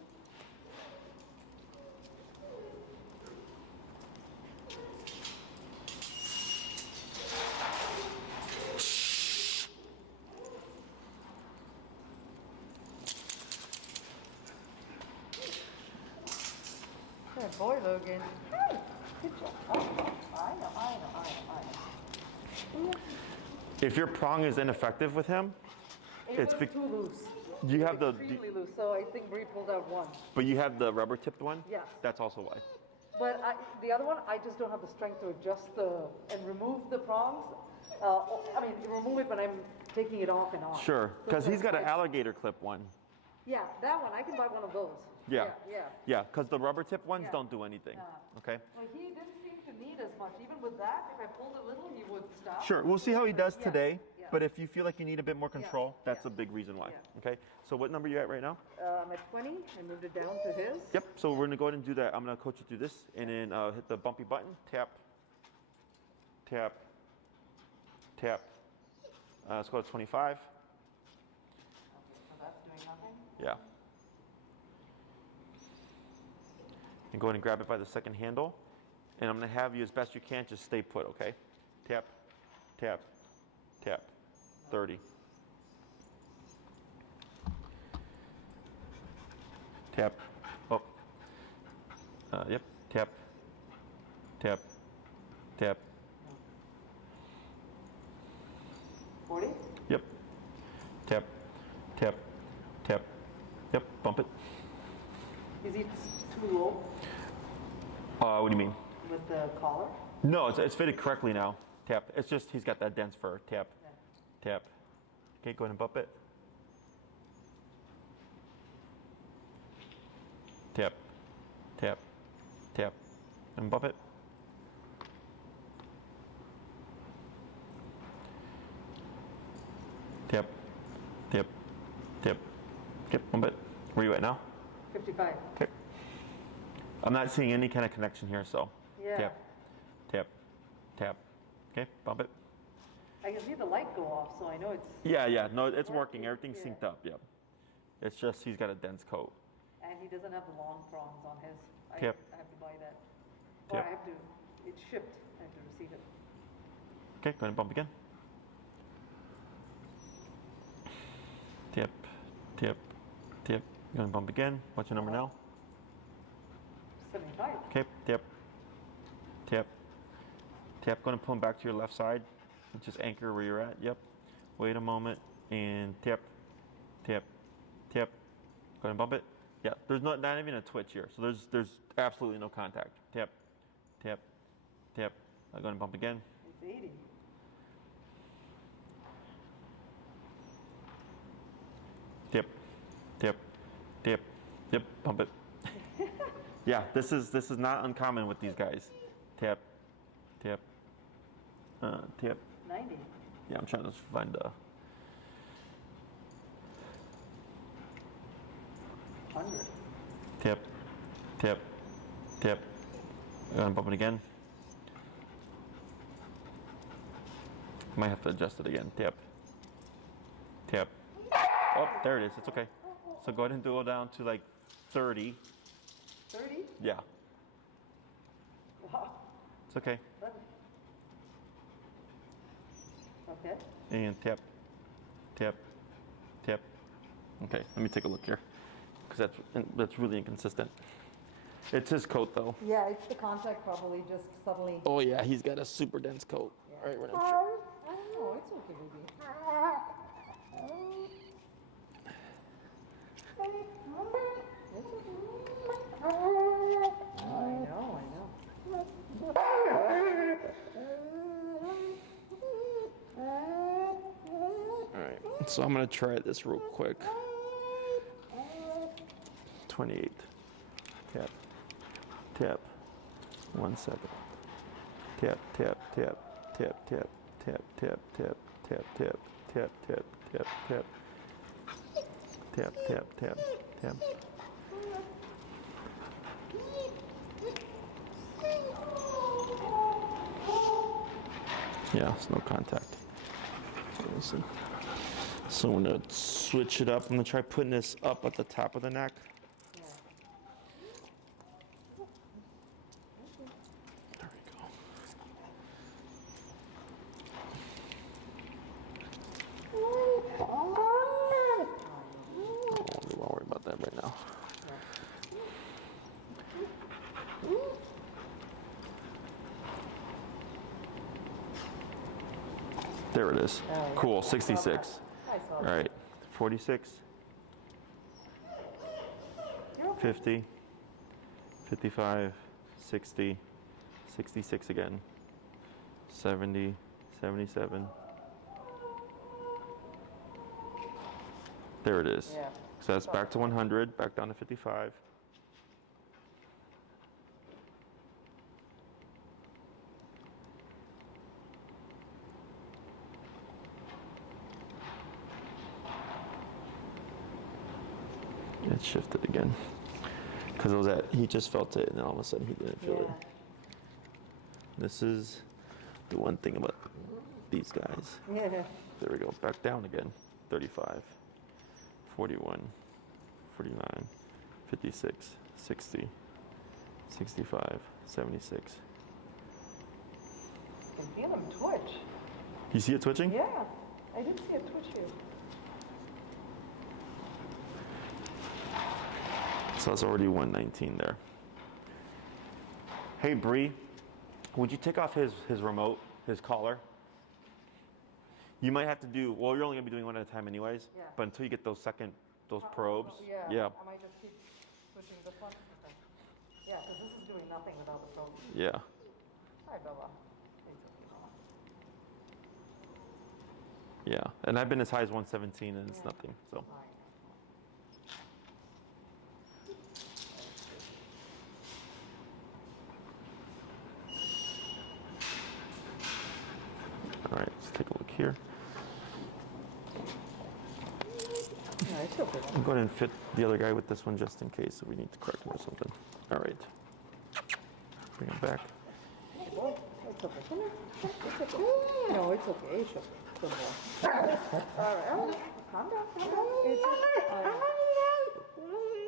Good boy, Logan. Hey, good job. I know. If your prong is ineffective with him, It's too loose. you have the, Extremely loose. So I think Bree pulled out one. but you have the rubber tipped one? Yes. That's also why. But the other one, I just don't have the strength to adjust and remove the prongs. Remove it when I'm taking it off and on. Sure, because he's got an alligator clip one. Yeah, that one. I can buy one of those. Yeah. Yeah. Yeah, because the rubber tip ones Yeah. don't do anything. Okay? Well, he didn't seem to need as much. Even with that, if I pulled a little, he would stop. Sure, we'll see how he does Yeah. today. Yeah. But if you feel like you need a bit more control, that's Yeah. a big reason why. Yeah. Okay? So what number are you at right now? I'm at 20. I moved it down to his. Yep, so we're going to go ahead and do that. I'm going to coach you through this and then hit the bumpy button. Tap, tap, tap. Let's go to 25. Okay, so that's doing nothing. Yeah. And go ahead and grab it by the second handle. And I'm going to have you, as best you can, just stay put, okay? Tap, tap, tap. 30. Tap, up. Yep, tap, tap, tap. 40. Yep. Tap, tap, tap. Yep, bump it. Is he too low What do you mean? with the collar? No, it's fitted correctly now. Tap. It's just he's got that dense fur. Tap, tap. Okay, go ahead and bump it. Tap, tap, tap, and bump it. Tap, tap, tap. Yep, bump it. Where are you at now? 55. Okay. I'm not seeing any kind of connection here, so Yeah. tap, tap, tap. Okay, bump it. I can see the light go off, so I know it's. Yeah, no, it's Yeah, working. Everything's yeah. synced up, yep. It's just he's got a dense coat. And he doesn't have the long prongs on his. Yep. I have to buy that. Or Yep. I have to. It's shipped. I have to receive it. Okay, go ahead and bump again. Tip, tip, tip. Go ahead and bump again. What's your number now? 75. Okay, tip, tip, tip. Go ahead and pull him back to your left side. Just anchor where you're at. Yep. Wait a moment and tip, tip, tip. Go ahead and bump it. Yeah, there's not even a twitch here, so there's absolutely no contact. Tip, tip, tip. Go ahead and bump again. It's 80. Tip, tip, tip, tip. Pump it. Yeah, this is not uncommon with these guys. Tip, tip, tip. 90. Yeah, I'm trying to find a. 100. Tap, tap, tap. And bump it again. Might have to adjust it again. Tap, tap. Oh, there it is. It's okay. So go ahead and go down to like 30. 30? Yeah. Wow. It's okay. Okay. And tap, tap, tap. Okay, let me take a look here, because that's really inconsistent. It's his coat though. Yeah, it's the contact probably just suddenly. Oh yeah, he's got a super dense coat. Yeah. All right, we're not sure. Oh, it's okay, baby. I know. All right, so I'm gonna try this real quick. 28. Tap, tap. 1 second. Tap, tap, tap, tap, tap, tap, tap, tap, tap, tap, tap, tap, tap, tap. Tap, tap, tap, tap. Yeah, it's no contact. Listen. So I'm gonna switch it up. I'm gonna try putting this up at the top of the neck. There we go. We won't worry about that right now. There it is. Cool, 66. All right, 46, 50, 55, 60, 66 again, 70, 77. There it is. Yeah. So that's back to 100, back down to 55. It shifted again. Because it was he just felt it, and then all of a sudden he didn't feel it. This is the one thing about these guys. Yeah. There we go, back down again. 35, 41, 49, 56, 60, 65, 76. I can feel him twitch. You see it twitching? Yeah, I did see it twitch here. So that's already 119 there. Hey Bree, would you take off his remote, his collar? You might have to do, well, you're only gonna be doing one at a time anyways, Yeah. but until you get those probes, Yeah. yeah, I might just keep switching this one. Okay. Yeah, because this is doing nothing without the probe. yeah. Hi, Bella. Yeah, and I've been as high as 117 and it's nothing, so. All right, let's take a look here. Yeah, it's okay. I'm going to fit the other guy with this one just in case if we need to correct him or something. All right. Bring him back. It's okay. Come here. It's okay. No, it's okay. It's okay. Good boy. All right. Calm down. Calm down. It's just, all right.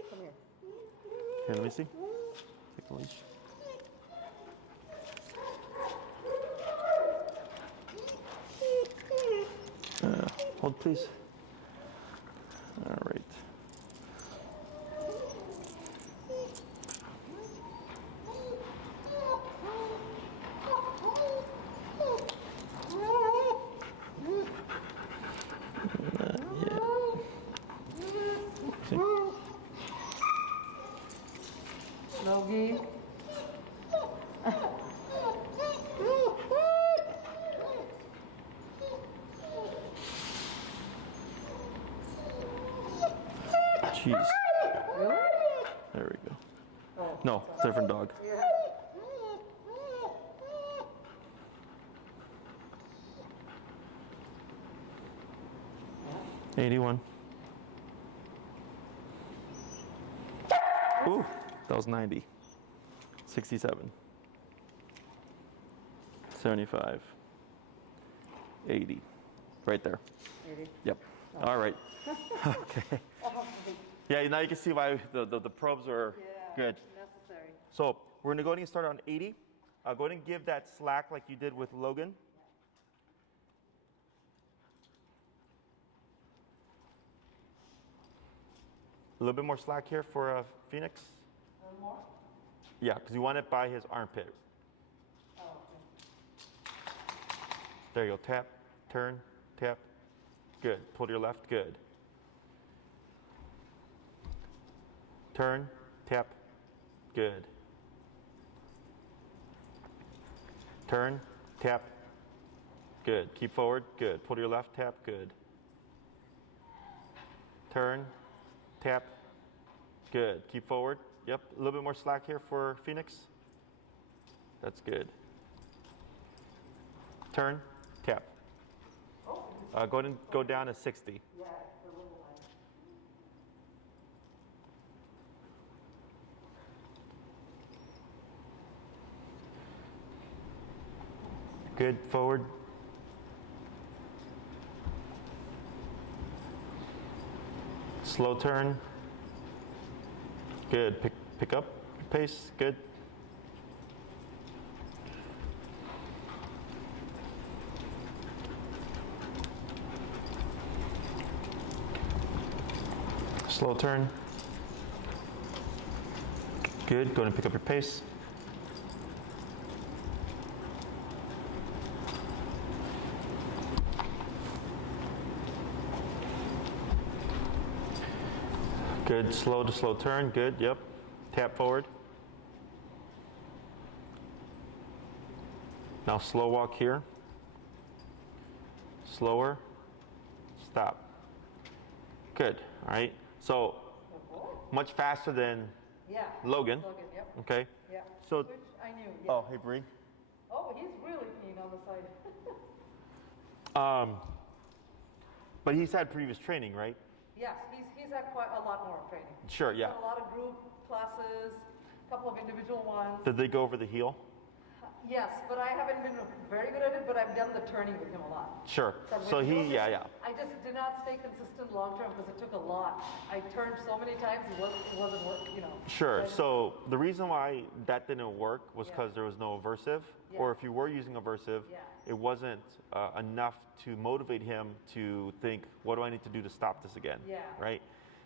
Come here. Here, let me see. Take the leash. Hold, please. All right. Logie. Jeez. Really? There we go. Oh, No, it's a different dog. yeah. 81. Ooh. That was 90. 67. 75. 80. Right there. 80. Yep. Oh. All right. Okay. Yeah, now you can see why the probes are good. Necessary. So we're going to go ahead and start on 80. Go ahead and give that slack like you did with Logan. A little bit more slack here for Phoenix. A little more? Yeah, because you want it by his armpit. Oh, okay. There you go. Tap, turn, tap. Good. Pull to your left. Good. Turn, tap. Good. Turn, tap. Good. Keep forward. Good. Pull to your left. Tap. Good. Turn, tap. Good. Keep forward. Yep. A little bit more slack here for Phoenix. That's good. Turn, tap. Go ahead and go down to 60. Yeah, it's a little light. Good. Forward. Slow turn. Good. Pick up pace. Good. Slow turn. Good. Go ahead and pick up your pace. Good. Slow to slow turn. Good. Yep. Tap forward. Now slow walk here. Slower. Stop. Good. All right. So much faster than Logan. Logan, yep. Okay. Yeah. So. Which I knew. Yeah. Oh, hey Bree. Oh, he's really keen on the side. But he's had previous training, right? Yes, he's had quite a lot more training. Sure. He's Yeah. done a lot of group classes, a couple of individual ones. Did they go over the heel? Yes, but I haven't been very good at it, but I've done the turning with him a lot. Sure. But So with he, Logan, yeah. I just did not stay consistent long term because it took a lot. I turned so many times, it wasn't working, you know. Sure. But- So the reason why that didn't work was Yeah. because there was no aversive, Yeah. or if you were using aversive, Yeah. it wasn't enough to motivate him to think, what do I need to do to stop this again? Yeah. Right?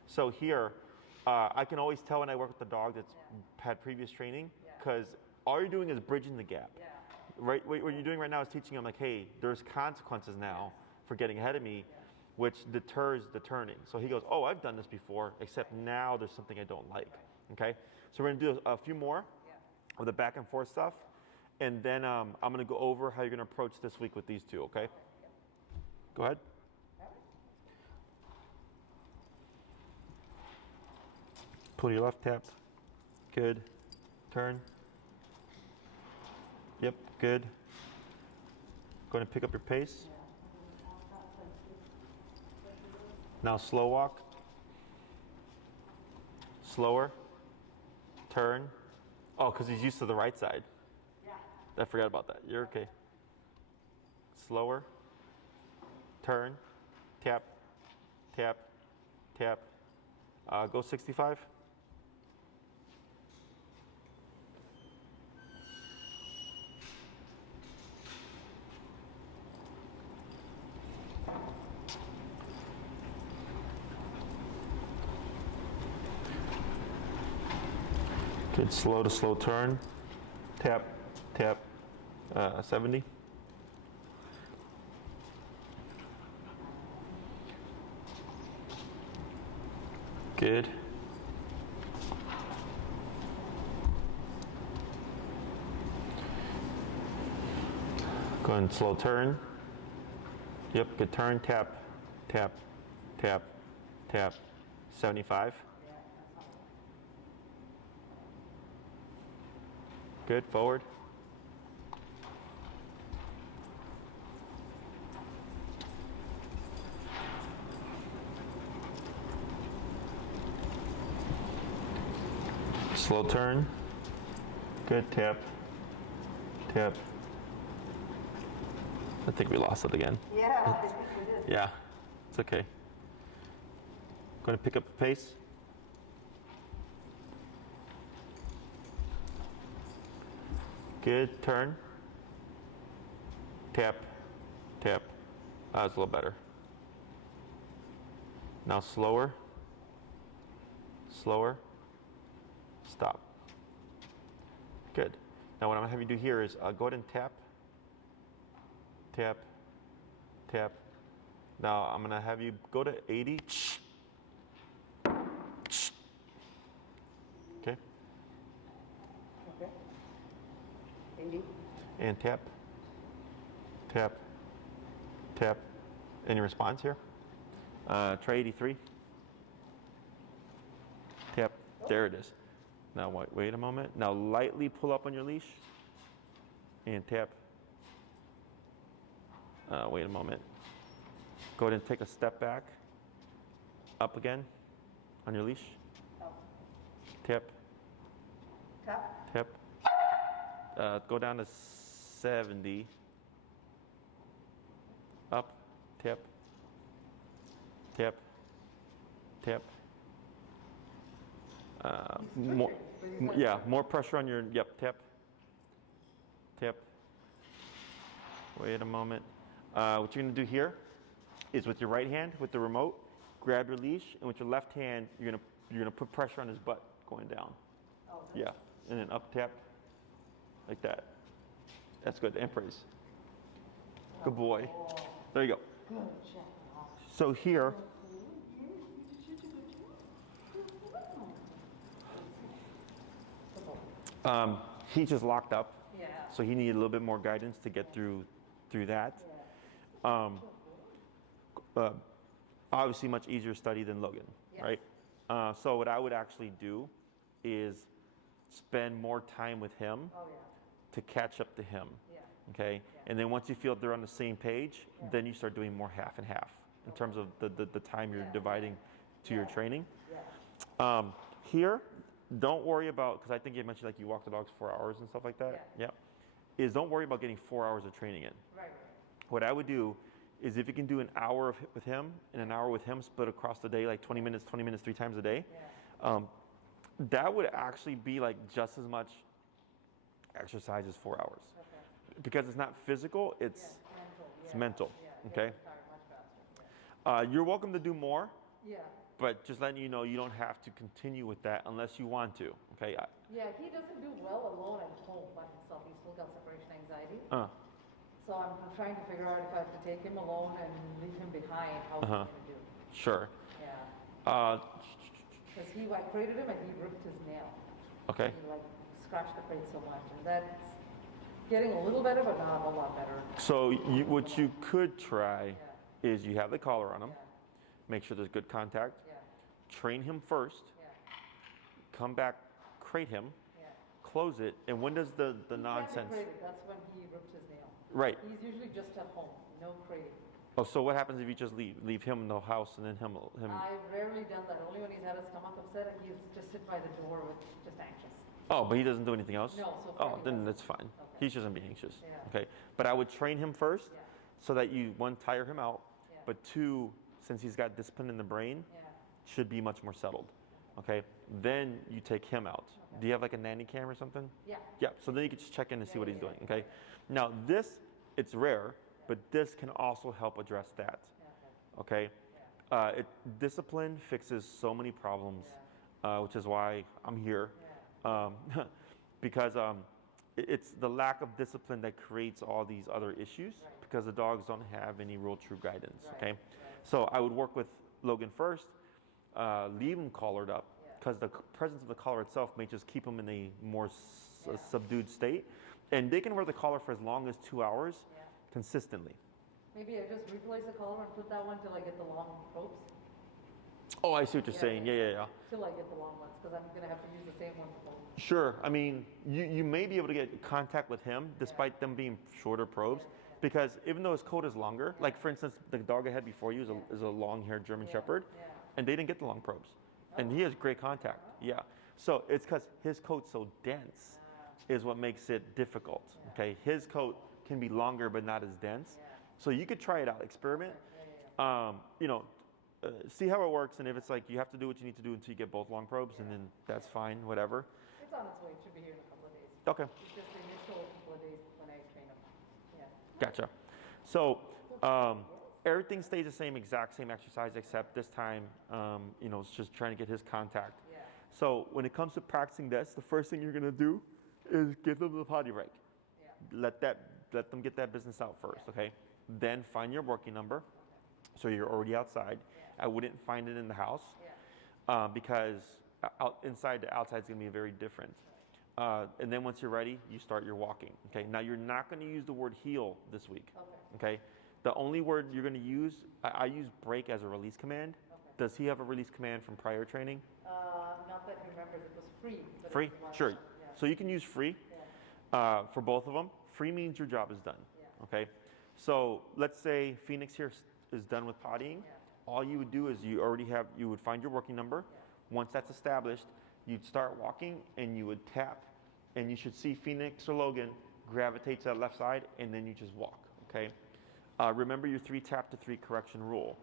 So here, I can always tell when I work with a dog that's had previous training, because all you're doing is bridging the gap. Yeah. Right? What you're doing right now is teaching him, like, hey, there's consequences now for getting ahead of me, which deters the turning. So he goes, oh, I've done this before, except now there's something I don't like. Okay? So we're going to do a few more of the back and forth stuff, and then I'm going to go over how you're going to approach this week with these two, okay? Go ahead. Pull to your left, tap. Good. Turn. Yep, good. Go ahead and pick up your pace. Now slow walk. Slower. Turn. Oh, because he's used to the right side. I forgot about that. You're okay. Slower. Turn. Tap. Tap. Tap. Go 65. Good. Slow to slow turn. Tap. Tap. 70. Good. Go ahead and slow turn. Yep, good turn. Tap, tap, tap, tap. 75. Good. Forward. Slow turn. Good, tap, tap. I think we lost it again. Yeah, I think we did. Yeah, it's okay. Going to pick up the pace. Good, turn. Tap, tap. That's a little better. Now slower, slower, stop. Good. Now what I'm going to have you do here is go ahead and tap, tap, tap. Now I'm going to have you go to 80. Okay. Okay. 80. And tap, tap, tap. Any response here? Try 83. Tap. There it is. Now wait a moment. Now lightly pull up on your leash and tap. Wait a moment. Go ahead and take a step back. Up again on your leash. Tap. Tap. Tap. Go down to 70. Up. Tap. Tap. Tap. More pressure on your, tap. Tap. Wait a moment. What you're gonna do here is with your right hand, with the remote, grab your leash, and with your left hand, you're gonna put pressure on his butt going down. Oh, Yeah, and then up tap, like that. That's good, and praise. Good boy. There you go. Good job. So here, he's just locked up, Yeah. so he needed a little bit more guidance to get through that. Obviously, much easier study than Logan, Yes. right? So what I would actually do is spend more time with him Oh, yeah. to catch up to him. Yeah. Okay, Yeah. and then once you feel they're on the same page, then you start doing more half and half in terms of the time you're dividing to your training. Yeah. Here, don't worry about, because I think you mentioned like you walk the dogs 4 hours and stuff like that. Yeah. Is don't worry about getting 4 hours of training in. Right. What I would do is if you can do an hour with him and an hour with him split across the day, like 20 minutes, 3 times a day, Yeah. that would actually be like just as much exercise as 4 hours. Okay. Because it's not physical, it's Mental. it's Yeah. mental. Yeah. Okay. Get tired much faster. You're welcome to do more, Yeah. but just letting you know you don't have to continue with that unless you want to. Okay. Yeah. He doesn't do well alone at home by himself. He's still got separation anxiety. So I'm trying to figure out if I have to take him alone and leave him behind, how he's going to do. Sure. Yeah. Because I crated him and he ripped his nail. Okay. He like scratched the crate so much, and that's getting a little better, but not a whole lot better. So what you could try is you have the collar on him. Yeah. Make sure there's good contact. Yeah. Train him first. Yeah. Come back, crate him, Yeah. close it, and when does the He nonsense? can't be crated. That's when he ripped his nail. Right. He's usually just at home, no crating. Oh, so what happens if you just leave him in the house and then him? I've rarely done that. Only when he's had his stomach upset and he's just sit by the door with just anxious. Oh, but he doesn't do anything else? No, so far Oh, he then doesn't. that's fine. Okay. He shouldn't be anxious. Yeah. Okay. But I would train him first Yeah. so that you, one, tire him out, Yeah. but two, since he's got discipline in the brain, Yeah. should be much more settled. Okay. Then you take him out. Okay. Do you have like a nanny cam or something? Yeah. Yeah. So then you can just check in and see what he's Yeah. doing. Okay. Now this, it's rare, but this can also help address that. Yeah. Okay. Discipline fixes so many problems, which is why I'm here. Because it's the lack of discipline that creates all these other issues because the dogs don't have any real true guidance. Okay. So I would work with Logan first, leave him collared up because the presence of the collar itself may just keep him in a more subdued state. And they can wear the collar for as long as 2 hours consistently. Maybe I just replace the collar and put that one till I get the long ropes. Oh, I see what you're saying. Yeah. Till I get the long ones, because I'm gonna have to use the same one for both. Sure. I mean, you may be able to get contact with him despite them being shorter probes, because even though his coat is longer, like for instance, the dog I had before you is a long-haired German Shepherd, and they didn't get the long probes, and he has great contact. Yeah, So it's because his coat's so dense is what makes it difficult. Okay, his coat can be longer but not as dense. So you could try it out, experiment. You know, see how it works, and if it's like you have to do what you need to do until you get both long probes, and then that's fine, whatever. It's on its way. It should be here in a couple of days. Okay. It's just the initial couple of days when I train him. Yeah. Gotcha. So everything stays the same, exact same exercise, except this time, you know, it's just trying to get his contact. Yeah. So when it comes to practicing this, the first thing you're gonna do is give them the potty break. Yeah. Let them get that business out first, okay? Then find your working number. So you're already outside. I wouldn't find it in the house because inside to outside is gonna be very different. And then once you're ready, you start your walking. Okay. Now you're not going to use the word heel this week. Okay. The only word you're going to use, I use break as a release command. Okay. Does he have a release command from prior training? Not that he remembers. It was free. Free? Sure. Yeah. So you can use free for both of them. Free means your job is done. Yeah. Okay. So let's say Phoenix here is done with pottying. Yeah. All you would do is you would find your working number. Yeah. Once that's established, you'd start walking and you would tap, and you should see Phoenix or Logan gravitate to that left side, and then you just walk, okay? Remember your 3 tap to 3 correction rule.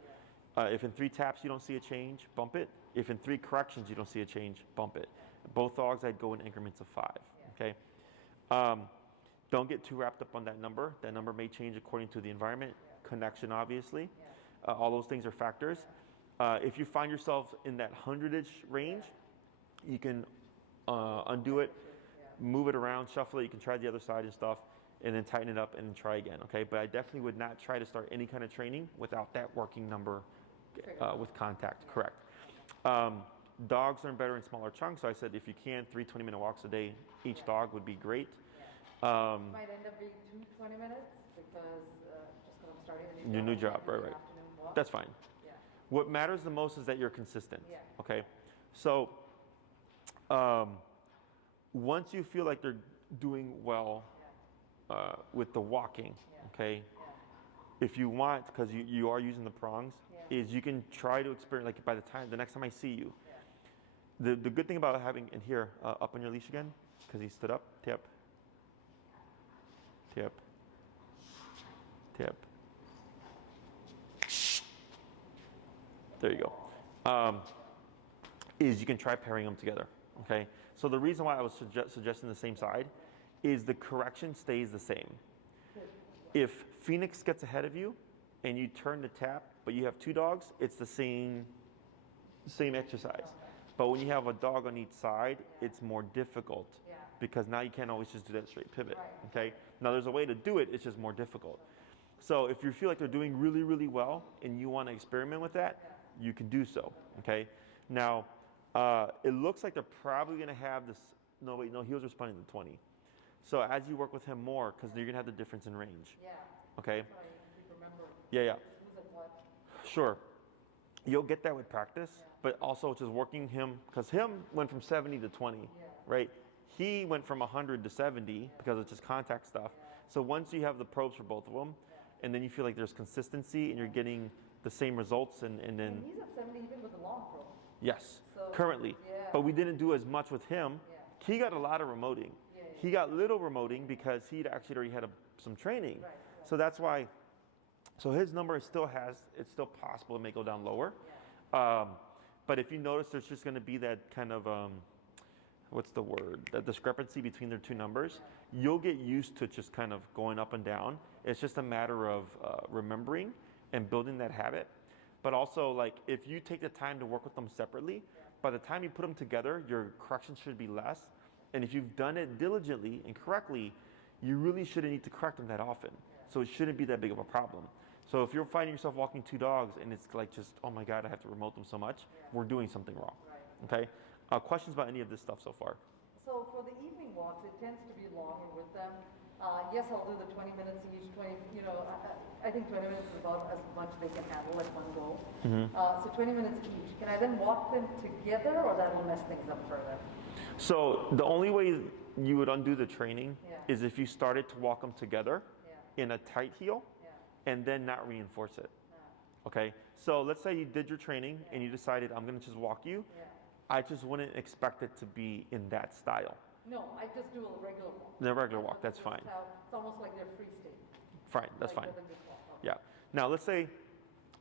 If in 3 taps you don't see a change, bump it. If in 3 corrections you don't see a change, bump it. Both dogs I'd go in increments of 5, okay? Don't get too wrapped up on that number. That number may change according to the environment, connection obviously. All those things are factors. If you find yourself in that 100-ish range, you can undo it, move it around, shuffle it. You can try the other side and stuff, and then tighten it up and then try again, okay? But I definitely would not try to start any kind of training without that working number with contact, correct. Dogs learn better in smaller chunks, so I said if you can, 3 20-minute walks a day, each dog would be great. Might end up being 2 20 minutes because just because I'm starting a new job, right. That's fine. Yeah. What matters the most is that you're consistent, okay? So once you feel like they're doing well with the walking, okay, if you want, because you are using the prongs, is you can try to experiment, like the next time I see you. The good thing about having in here, up on your leash again, because he stood up, tap, tap, tap. There you go. Is you can try pairing them together, okay? So the reason why I was suggesting the same side is the correction stays the same. If Phoenix gets ahead of you and you turn to tap, but you have 2 dogs, it's the same exercise. But when you have a dog on each side, it's more difficult because now you can't always just do that straight pivot, okay? Now there's a way to do it, it's just more difficult. So if you feel like they're doing really, really well and you want to experiment with that, you can do so, okay? Now, it looks like they're probably going to have this, no, he was responding to 20. So as you work with him more, because you're going to have the difference in range. Yeah. Okay? Yeah. Sure. You'll get that with practice, but also just working him, because him went from 70 to 20, right? He went from 100 to 70 because it's just contact stuff. So once you have the probes for both of them, and then you feel like there's consistency and you're getting the same results, and then... And he's at 70 even with the long probe. Yes, so, currently. But we didn't do as much with him. He got a lot of remoting. He got little remoting because he'd actually already had some training. Right. So that's why, so his number it's still possible it may go down lower. But if you notice there's just going to be that kind of, what's the word, that discrepancy between their 2 numbers, you'll get used to just kind of going up and down. It's just a matter of remembering and building that habit. But also, like, if you take the time to work with them separately, by the time you put them together, your correction should be less. And if you've done it diligently and correctly, you really shouldn't need to correct them that often. So it shouldn't be that big of a problem. So if you're finding yourself walking 2 dogs and it's like just, oh my God, I have to remote them so much, we're doing something wrong, okay? Questions about any of this stuff so far? So for the evening walks, it tends to be longer with them. Yes, I'll do the 20 minutes each, I think 20 minutes is about as much they can handle at one go. So 20 minutes each. Can I then walk them together, or that will mess things up further? So the only way you would undo the training is if you started to walk them together in a tight heel and then not reinforce it. Okay, so let's say you did your training and you decided I'm going to just walk you. I just wouldn't expect it to be in that style. No, I just do a regular walk. The regular walk, that's fine. It's almost like they're free state. Fine, that's like fine. rhythm just walk. Okay. Yeah. Now let's say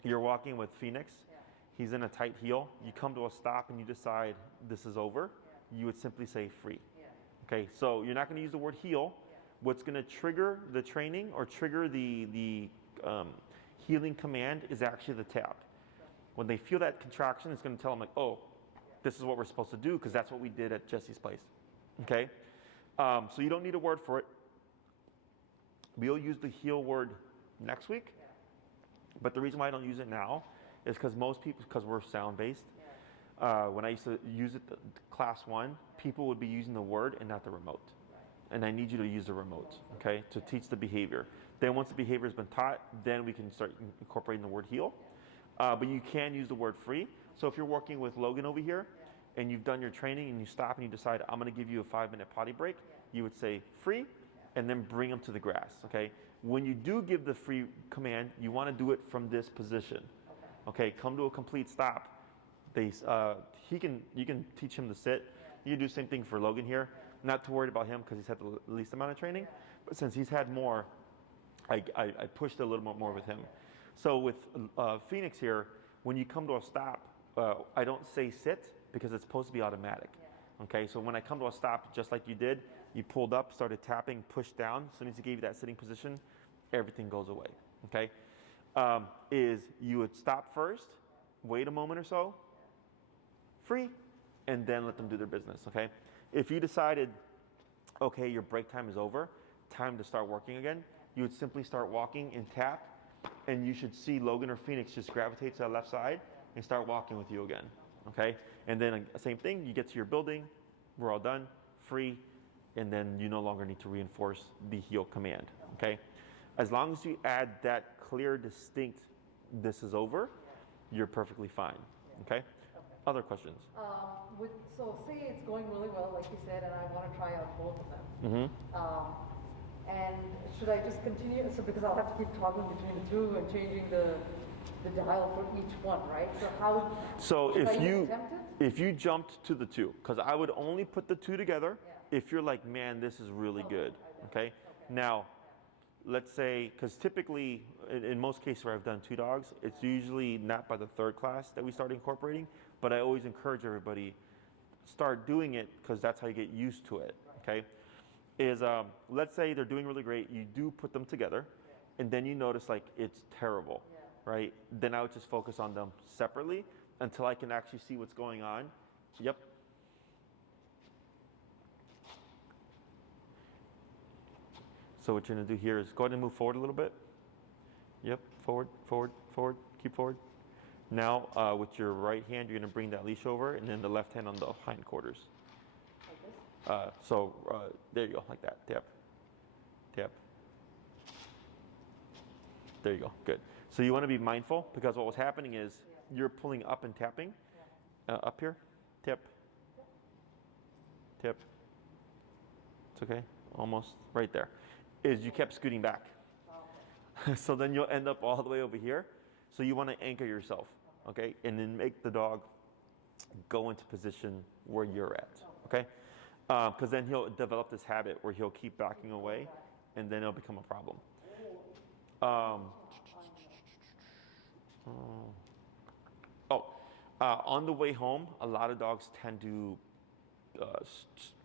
you're walking with Phoenix. Yeah. He's in a tight heel. You come to a stop and you decide this is over. Yeah. You would simply say free. Yeah. Okay, so you're not going to use the word heel. Yeah. What's going to trigger the training or trigger the healing command is actually the tap. When they feel that contraction, it's going to tell them like, oh, this is what we're supposed to do because that's what we did at Jesse's place. Okay, so you don't need a word for it. We'll use the heel word next week, but the reason why I don't use it now is because most people, because we're sound based. When I used to use it, class 1, people would be using the word and not the remote. And I need you to use the remote, okay, to teach the behavior. Then once the behavior has been taught, then we can start incorporating the word heal. But you can use the word free. So if you're working with Logan over here and you've done your training and you stop and you decide, I'm going to give you a 5-minute potty break, you would say free and then bring him to the grass, okay? When you do give the free command, you want to do it from this position. Okay, come to a complete stop. You can teach him to sit. You can do the same thing for Logan here. Not to worry about him because he's had the least amount of training, but since he's had more, I pushed a little bit more with him. So with Phoenix here, when you come to a stop, I don't say sit because it's supposed to be automatic. Okay, so when I come to a stop, just like you did, you pulled up, started tapping, pushed down. As soon as he gave you that sitting position, everything goes away. Okay, is you would stop first, wait a moment or so, free, and then let them do their business. Okay, if you decided, okay, your break time is over, time to start working again, you would simply start walking and tap, and you should see Logan or Phoenix just gravitate to the left side and start walking with you again. Okay, and then same thing, you get to your building, we're all done, free, and then you no longer need to reinforce the heel command. Okay, as long as you add that clear, distinct, this is over, you're perfectly fine. Okay, other questions? So say it's going really well, like you said, and I want to try out both of them. And should I just continue? So because I'll have to keep toggling between the two and changing the dial for each one, right? So how? So should I even attempt it? if you jumped to the 2, because I would only put the 2 together if you're like, man, this is really good. Okay. Now, let's say, because typically in most cases where I've done 2 dogs, it's usually not by the 3rd class that we start incorporating, but I always encourage everybody start doing it because that's how you get used to it. Okay. Let's say they're doing really great, you do put them together, and then you notice like it's terrible, right? Then I would just focus on them separately until I can actually see what's going on. Yep. So what you're gonna do here is go ahead and move forward a little bit. Yep, forward, forward, forward, keep forward. Now with your right hand, you're gonna bring that leash over, and then the left hand on the hindquarters. There you go, like that, tap, tap. There you go, good. So you want to be mindful because what was happening is you're pulling up and tapping, up here, tap, tap. It's okay, almost right there. Is you kept scooting back. So then you'll end up all the way over here. So you want to anchor yourself, okay? And then make the dog go into position where you're at, okay? Because then he'll develop this habit where he'll keep backing away, and then it'll become a problem. On the way home, a lot of dogs tend to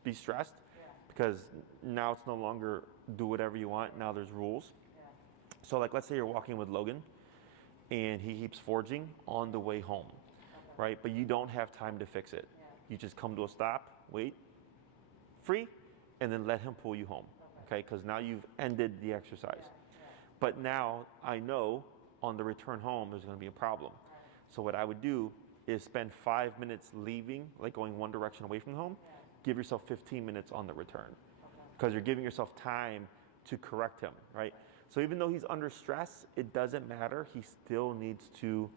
be stressed because now it's no longer do whatever you want. Now there's rules. So like, let's say you're walking with Logan, and he keeps forging on the way home, right? But you don't have time to fix it. You just come to a stop, wait, free, and then let him pull you home, okay? Because now you've ended the exercise. But now I know on the return home there's going to be a problem. So what I would do is spend 5 minutes leaving, like going one direction away from home. Give yourself 15 minutes on the return, because you're giving yourself time to correct him, right? So even though he's under stress, it doesn't matter. He still needs to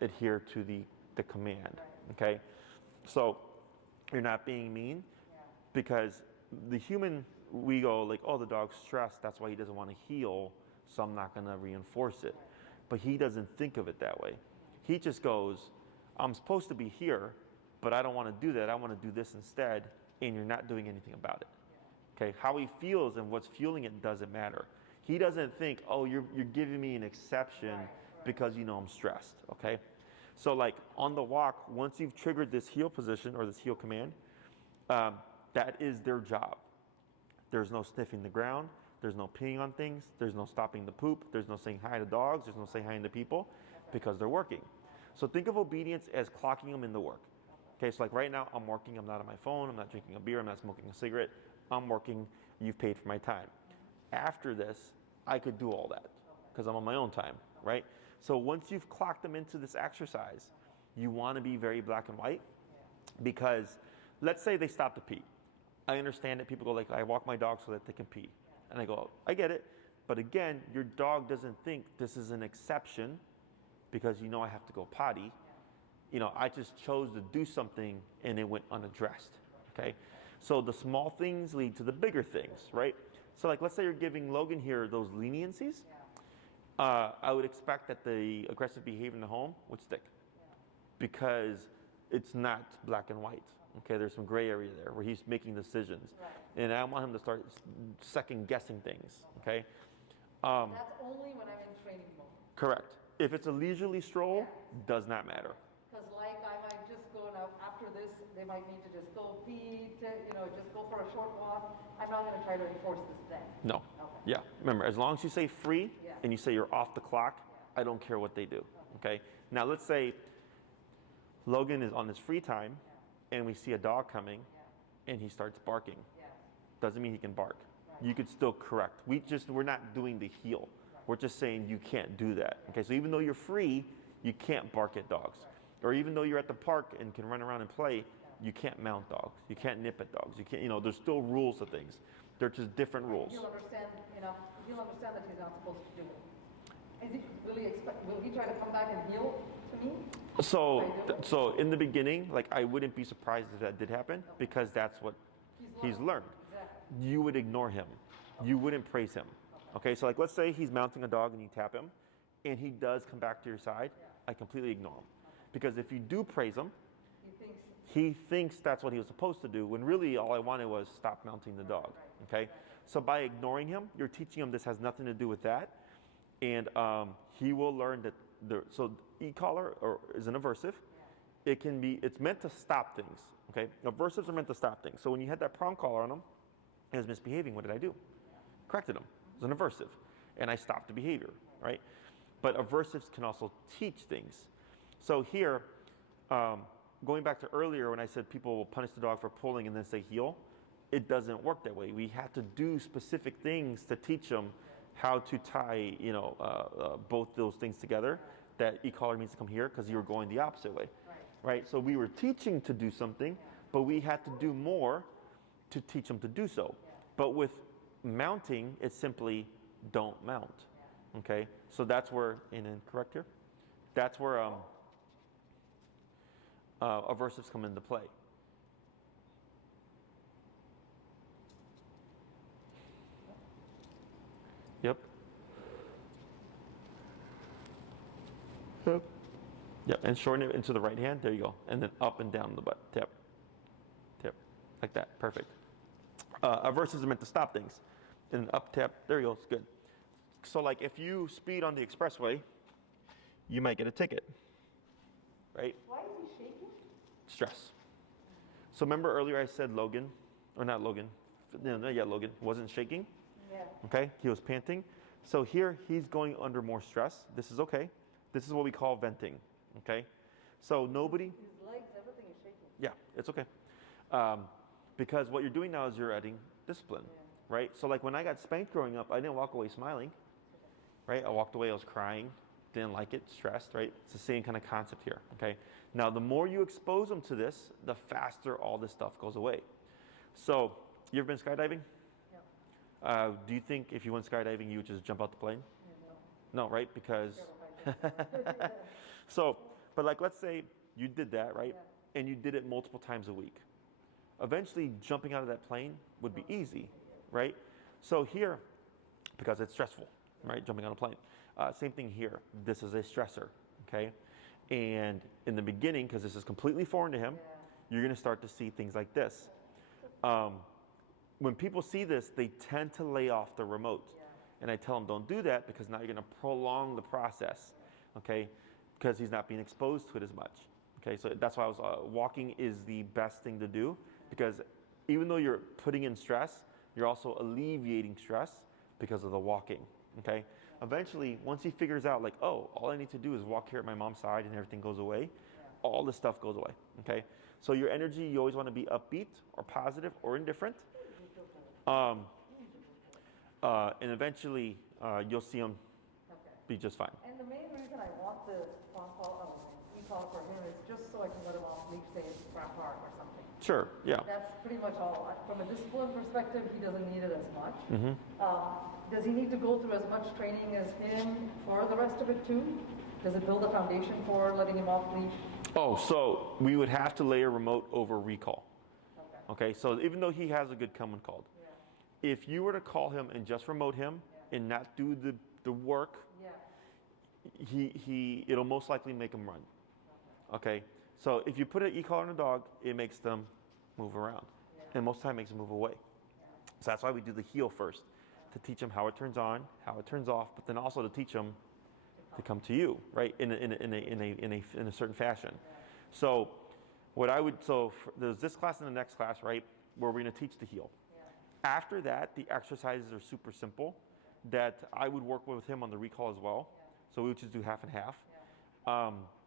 adhere to the command, okay? So you're not being mean. Because the human, we go like, oh, the dog's stressed, that's why he doesn't want to heal, so I'm not going to reinforce it. But he doesn't think of it that way. He just goes, I'm supposed to be here, but I don't want to do that. I want to do this instead, and you're not doing anything about it. Okay, how he feels and what's fueling it doesn't matter. He doesn't think, oh, you're giving me an exception because you know I'm stressed, okay? So like on the walk, once you've triggered this heel position or this heel command, that is their job. There's no sniffing the ground. There's no peeing on things. There's no stopping the poop. There's no saying hi to dogs. There's no saying hi to people because they're working. So think of obedience as clocking them in the work. Okay, so like right now I'm working. I'm not on my phone. I'm not drinking a beer. I'm not smoking a cigarette. I'm working. You've paid for my time. After this, I could do all that because I'm on my own time, right? So once you've clocked them into this exercise, you want to be very black and white because let's say they stop to pee. I understand that people go like, I walk my dog so that they can pee. And I go, I get it. But again, your dog doesn't think this is an exception because you know I have to go potty. You know, I just chose to do something and it went unaddressed, okay? So the small things lead to the bigger things, right? So like, let's say you're giving Logan here those leniencies. I would expect that the aggressive behavior in the home would stick because it's not black and white. Okay, there's some gray area there where he's making decisions. Right. And I want him to start second guessing things, okay? That's only when I'm in training mode. Correct. If it's a leisurely stroll, does not matter. Because like I might just go now, after this, they might need to just go pee, just go for a short walk. I'm not going to try to enforce this then. No. Okay. Yeah, remember, as long as you say free and you say you're off the clock, I don't care what they do, okay? Now let's say Logan is on his free time and we see a dog coming and he starts barking. Doesn't mean he can bark. You could still correct. We're not doing the heel. We're just saying you can't do that. Okay, so even though you're free, you can't bark at dogs. Or even though you're at the park and can run around and play, you can't mount dogs. You can't nip at dogs. You can't, there's still rules to things. They're just different rules. He'll understand, he'll understand that he's not supposed to do it. Will he try to come back and heel to me? So in the beginning, like I wouldn't be surprised if that did happen because that's what he's learned. Exactly. You would ignore him. You wouldn't praise him. Okay, so like let's say he's mounting a dog and you tap him and he does come back to your side, I completely ignore him. Because if you do praise him, he thinks that's what he was supposed to do when really all I wanted was stop mounting the dog. Okay, so by ignoring him, you're teaching him this has nothing to do with that. And he will learn that so e-collar is an aversive. It's meant to stop things. Okay, aversives are meant to stop things. So when you had that prong collar on him, he was misbehaving. What did I do? Corrected him. It was an aversive, and I stopped the behavior. Right, but aversives can also teach things. So here, going back to earlier when I said people will punish the dog for pulling and then say heel, it doesn't work that way. We have to do specific things to teach them how to tie, both those things together. That e-collar means to come here because you were going the opposite way, right? So we were teaching to do something, but we had to do more to teach them to do so. But with mounting, it's simply don't mount, okay? So that's where, correct here? That's where aversives come into play. Yep. Yep, and shorten it into the right hand. There you go. And then up and down the butt. Tap. Tap. Like that. Perfect. Aversives are meant to stop things. And up, tap. There you go. It's good. So like if you speed on the expressway, you might get a ticket. Right? Why is he shaking? Stress. So remember earlier I said Logan, or not Logan. Logan wasn't shaking. Yeah. Okay, he was panting. So here he's going under more stress. This is okay. This is what we call venting. Okay, so nobody. His legs, everything is shaking. Yeah, it's okay. Because what you're doing now is you're adding discipline, right? So like when I got spanked growing up, I didn't walk away smiling, right? I walked away, I was crying, didn't like it, stressed, right? It's the same kind of concept here. Okay. Now the more you expose them to this, the faster all this stuff goes away. So you ever been skydiving? Do you think if you went skydiving, you would just jump out the plane? No, right? Because, but like let's say you did that, right? And you did it multiple times a week. Eventually jumping out of that plane would be easy, right? So here, because it's stressful, right? Jumping on a plane. Same thing here. This is a stressor, okay? And in the beginning, because this is completely foreign to him, you're going to start to see things like this. When people see this, they tend to lay off the remote. And I tell them, don't do that, because now you're going to prolong the process, okay? Because he's not being exposed to it as much, okay? So that's why walking is the best thing to do, because even though you're putting in stress, you're also alleviating stress because of the walking, okay? Eventually, once he figures out, like, oh, all I need to do is walk here at my mom's side and everything goes away, all this stuff goes away, okay? So your energy, you always want to be upbeat or positive or indifferent. And eventually, you'll see him be just fine. And the main reason I want the e-collar for him is just so I can let him off leash, say, at Grand Park or something. Sure, yeah. That's pretty much all. From a discipline perspective, he doesn't need it as much. Mm-hmm. Does he need to go through as much training as him for the rest of it too? Does it build a foundation for letting him off leash? Oh, so we would have to lay a remote over recall. Okay, so even though he has a good come when called, if you were to call him and just remote him and not do the work, it'll most likely make him run. Okay, so if you put an e-collar on a dog, it makes them move around, and most of the time it makes them move away. So that's why we do the heel first, to teach them how it turns on, how it turns off, but then also to teach them to come to you, right, in a certain fashion. So there's this class and the next class, right, where we're going to teach the heel. After that, the exercises are super simple that I would work with him on the recall as well. So we would just do half and half.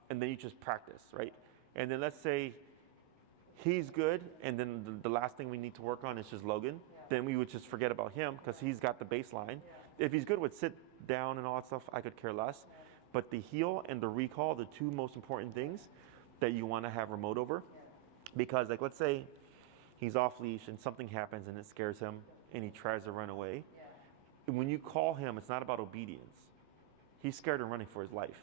And then you just practice, right? And then let's say he's good, and then the last thing we need to work on is just Logan. Then we would just forget about him because he's got the baseline. If he's good with sit down and all that stuff, I could care less. But the heel and the recall, the two most important things that you want to have remote over. Because like let's say he's off leash and something happens and it scares him and he tries to run away. When you call him, it's not about obedience. He's scared and running for his life.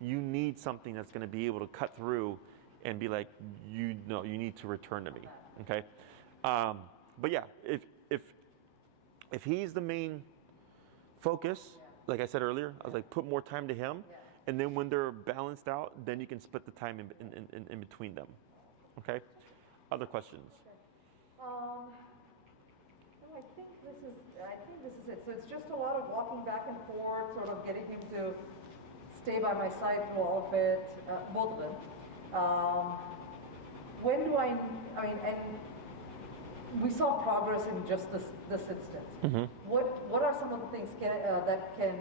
You need something that's going to be able to cut through and be like, you need to return to me, okay? But yeah, if he's the main focus, like I said earlier, I was like, put more time to him, and then when they're balanced out, then you can split the time in between them, okay? Other questions? I think this is it. So it's just a lot of walking back and forth, sort of getting him to stay by my side through all of it, both of them. When do I mean, and we saw progress in just this instance. Mm-hmm. What are some of the things that can,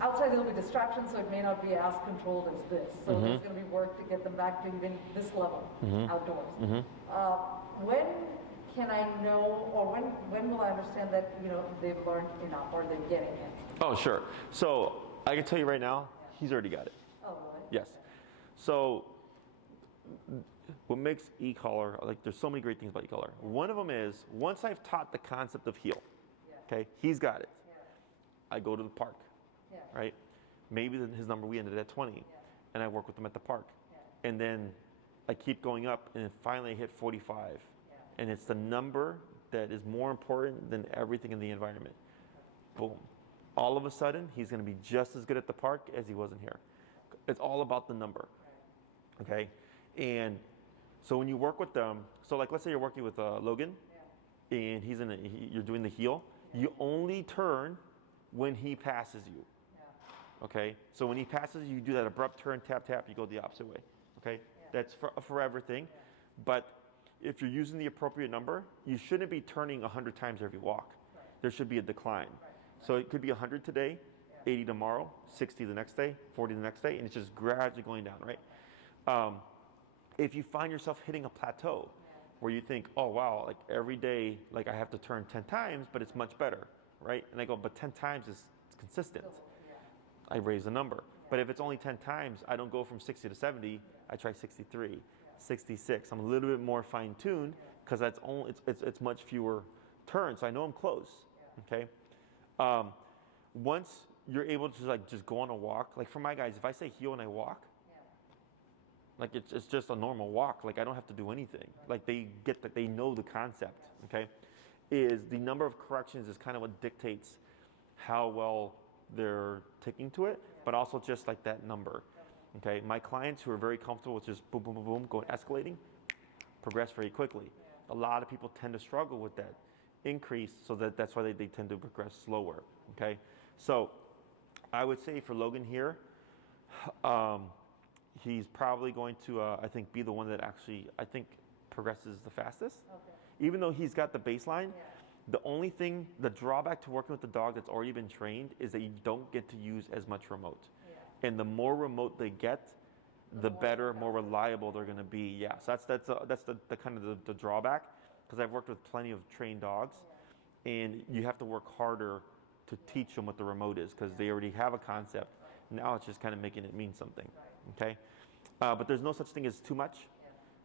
outside there'll be distractions, so it may not be as controlled as this. So there's going to be work to get them back to even this level outdoors. When can I know, or when will I understand that they've learned enough, or they're getting it? Oh, sure. So I can tell you right now, he's already got it. Oh, really? Yes. So what makes e-collar, like there's so many great things about e-collar. One of them is, once I've taught the concept of heel, okay, he's got it. I go to the park, right? Maybe his number, we ended at 20, and I work with him at the park. And then I keep going up, and then finally I hit 45. And it's the number that is more important than everything in the environment. Boom. All of a sudden, he's going to be just as good at the park as he was in here. It's all about the number, okay? And so when you work with them, so like let's say you're working with Logan, and you're doing the heel, you only turn when he passes you, okay? So when he passes you, you do that abrupt turn, tap, tap, you go the opposite way, okay? That's for everything, but if you're using the appropriate number, you shouldn't be turning 100 times every walk. There should be a decline. So it could be 100 today, 80 tomorrow, 60 the next day, 40 the next day, and it's just gradually going down, right? If you find yourself hitting a plateau where you think, oh wow, like every day, like I have to turn 10 times, but it's much better, right? And I go, but 10 times is consistent. I raise the number. But if it's only 10 times, I don't go from 60 to 70, I try 63, 66. I'm a little bit more fine-tuned because it's much fewer turns. So I know I'm close, okay? Once you're able to just go on a walk, like for my guys, if I say heel and I walk, like it's just a normal walk. Like I don't have to do anything. Like they get that, they know the concept, okay? Is the number of corrections is kind of what dictates how well they're taking to it, but also just like that number. Okay, my clients who are very comfortable with just boom, boom, boom, boom, going escalating, progress very quickly. A lot of people tend to struggle with that increase, so that's why they tend to progress slower. Okay, so I would say for Logan here, he's probably going to, I think, be the one that actually, I think, progresses the fastest. Okay. Even though he's got the baseline, the only thing, the drawback to working with the dog that's already been trained is that you don't get to use as much remote. And the more remote they get, the better, more reliable they're going to be. Yeah, so that's the kind of the drawback, because I've worked with plenty of trained dogs, and you have to work harder to teach them what the remote is, because they already have a concept. Now it's just kind of making it mean something. Okay, but there's no such thing as too much.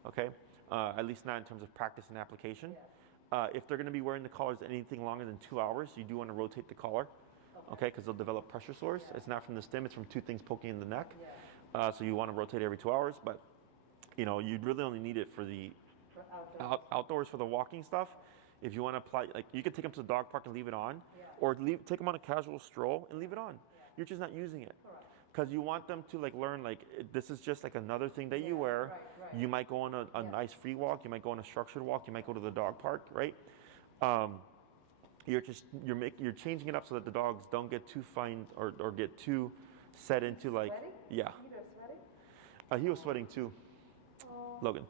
Okay, at least not in terms of practice and application. If they're going to be wearing the collars anything longer than 2 hours, you do want to rotate the collar. Okay, because they'll develop pressure sores. It's not from the stem; it's from two things poking in the neck. So you want to rotate every 2 hours, but you know, you'd really only need it for the outdoors for the walking stuff. If you want to apply, like, you could take them to the dog park and leave it on, or take them on a casual stroll and leave it on. You're just not using it, because you want them to like learn, like, this is just like another thing that you wear. You might go on a nice free walk. You might go on a structured walk. You might go to the dog park, right? You're changing it up so that the dogs don't get too fine or get too set into, like, Sweating? He was sweating too, Logan.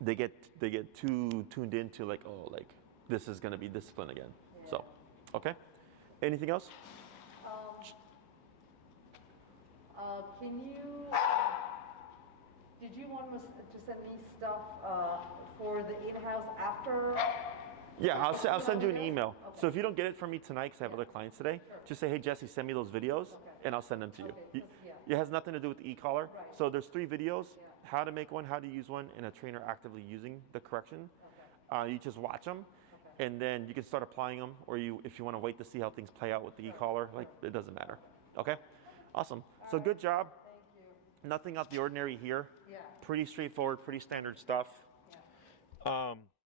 They get too tuned into, like, oh, like, this is gonna be discipline again. So, okay. Anything else? Can you? Did you want us to send me stuff for the in-house after? Yeah, I'll send you an email. So if you don't get it from me tonight, because I have other clients today, just say, hey, Jesse, send me those videos, and I'll send them to you. It has nothing to do with the e-collar. So there's 3 videos, how to make one, how to use one, and a trainer actively using the correction. You just watch them, and then you can start applying them, or if you want to wait to see how things play out with the e-collar, like, it doesn't matter. Okay? Awesome. So good job. Thank you. Nothing out the ordinary here. Pretty straightforward, pretty standard stuff.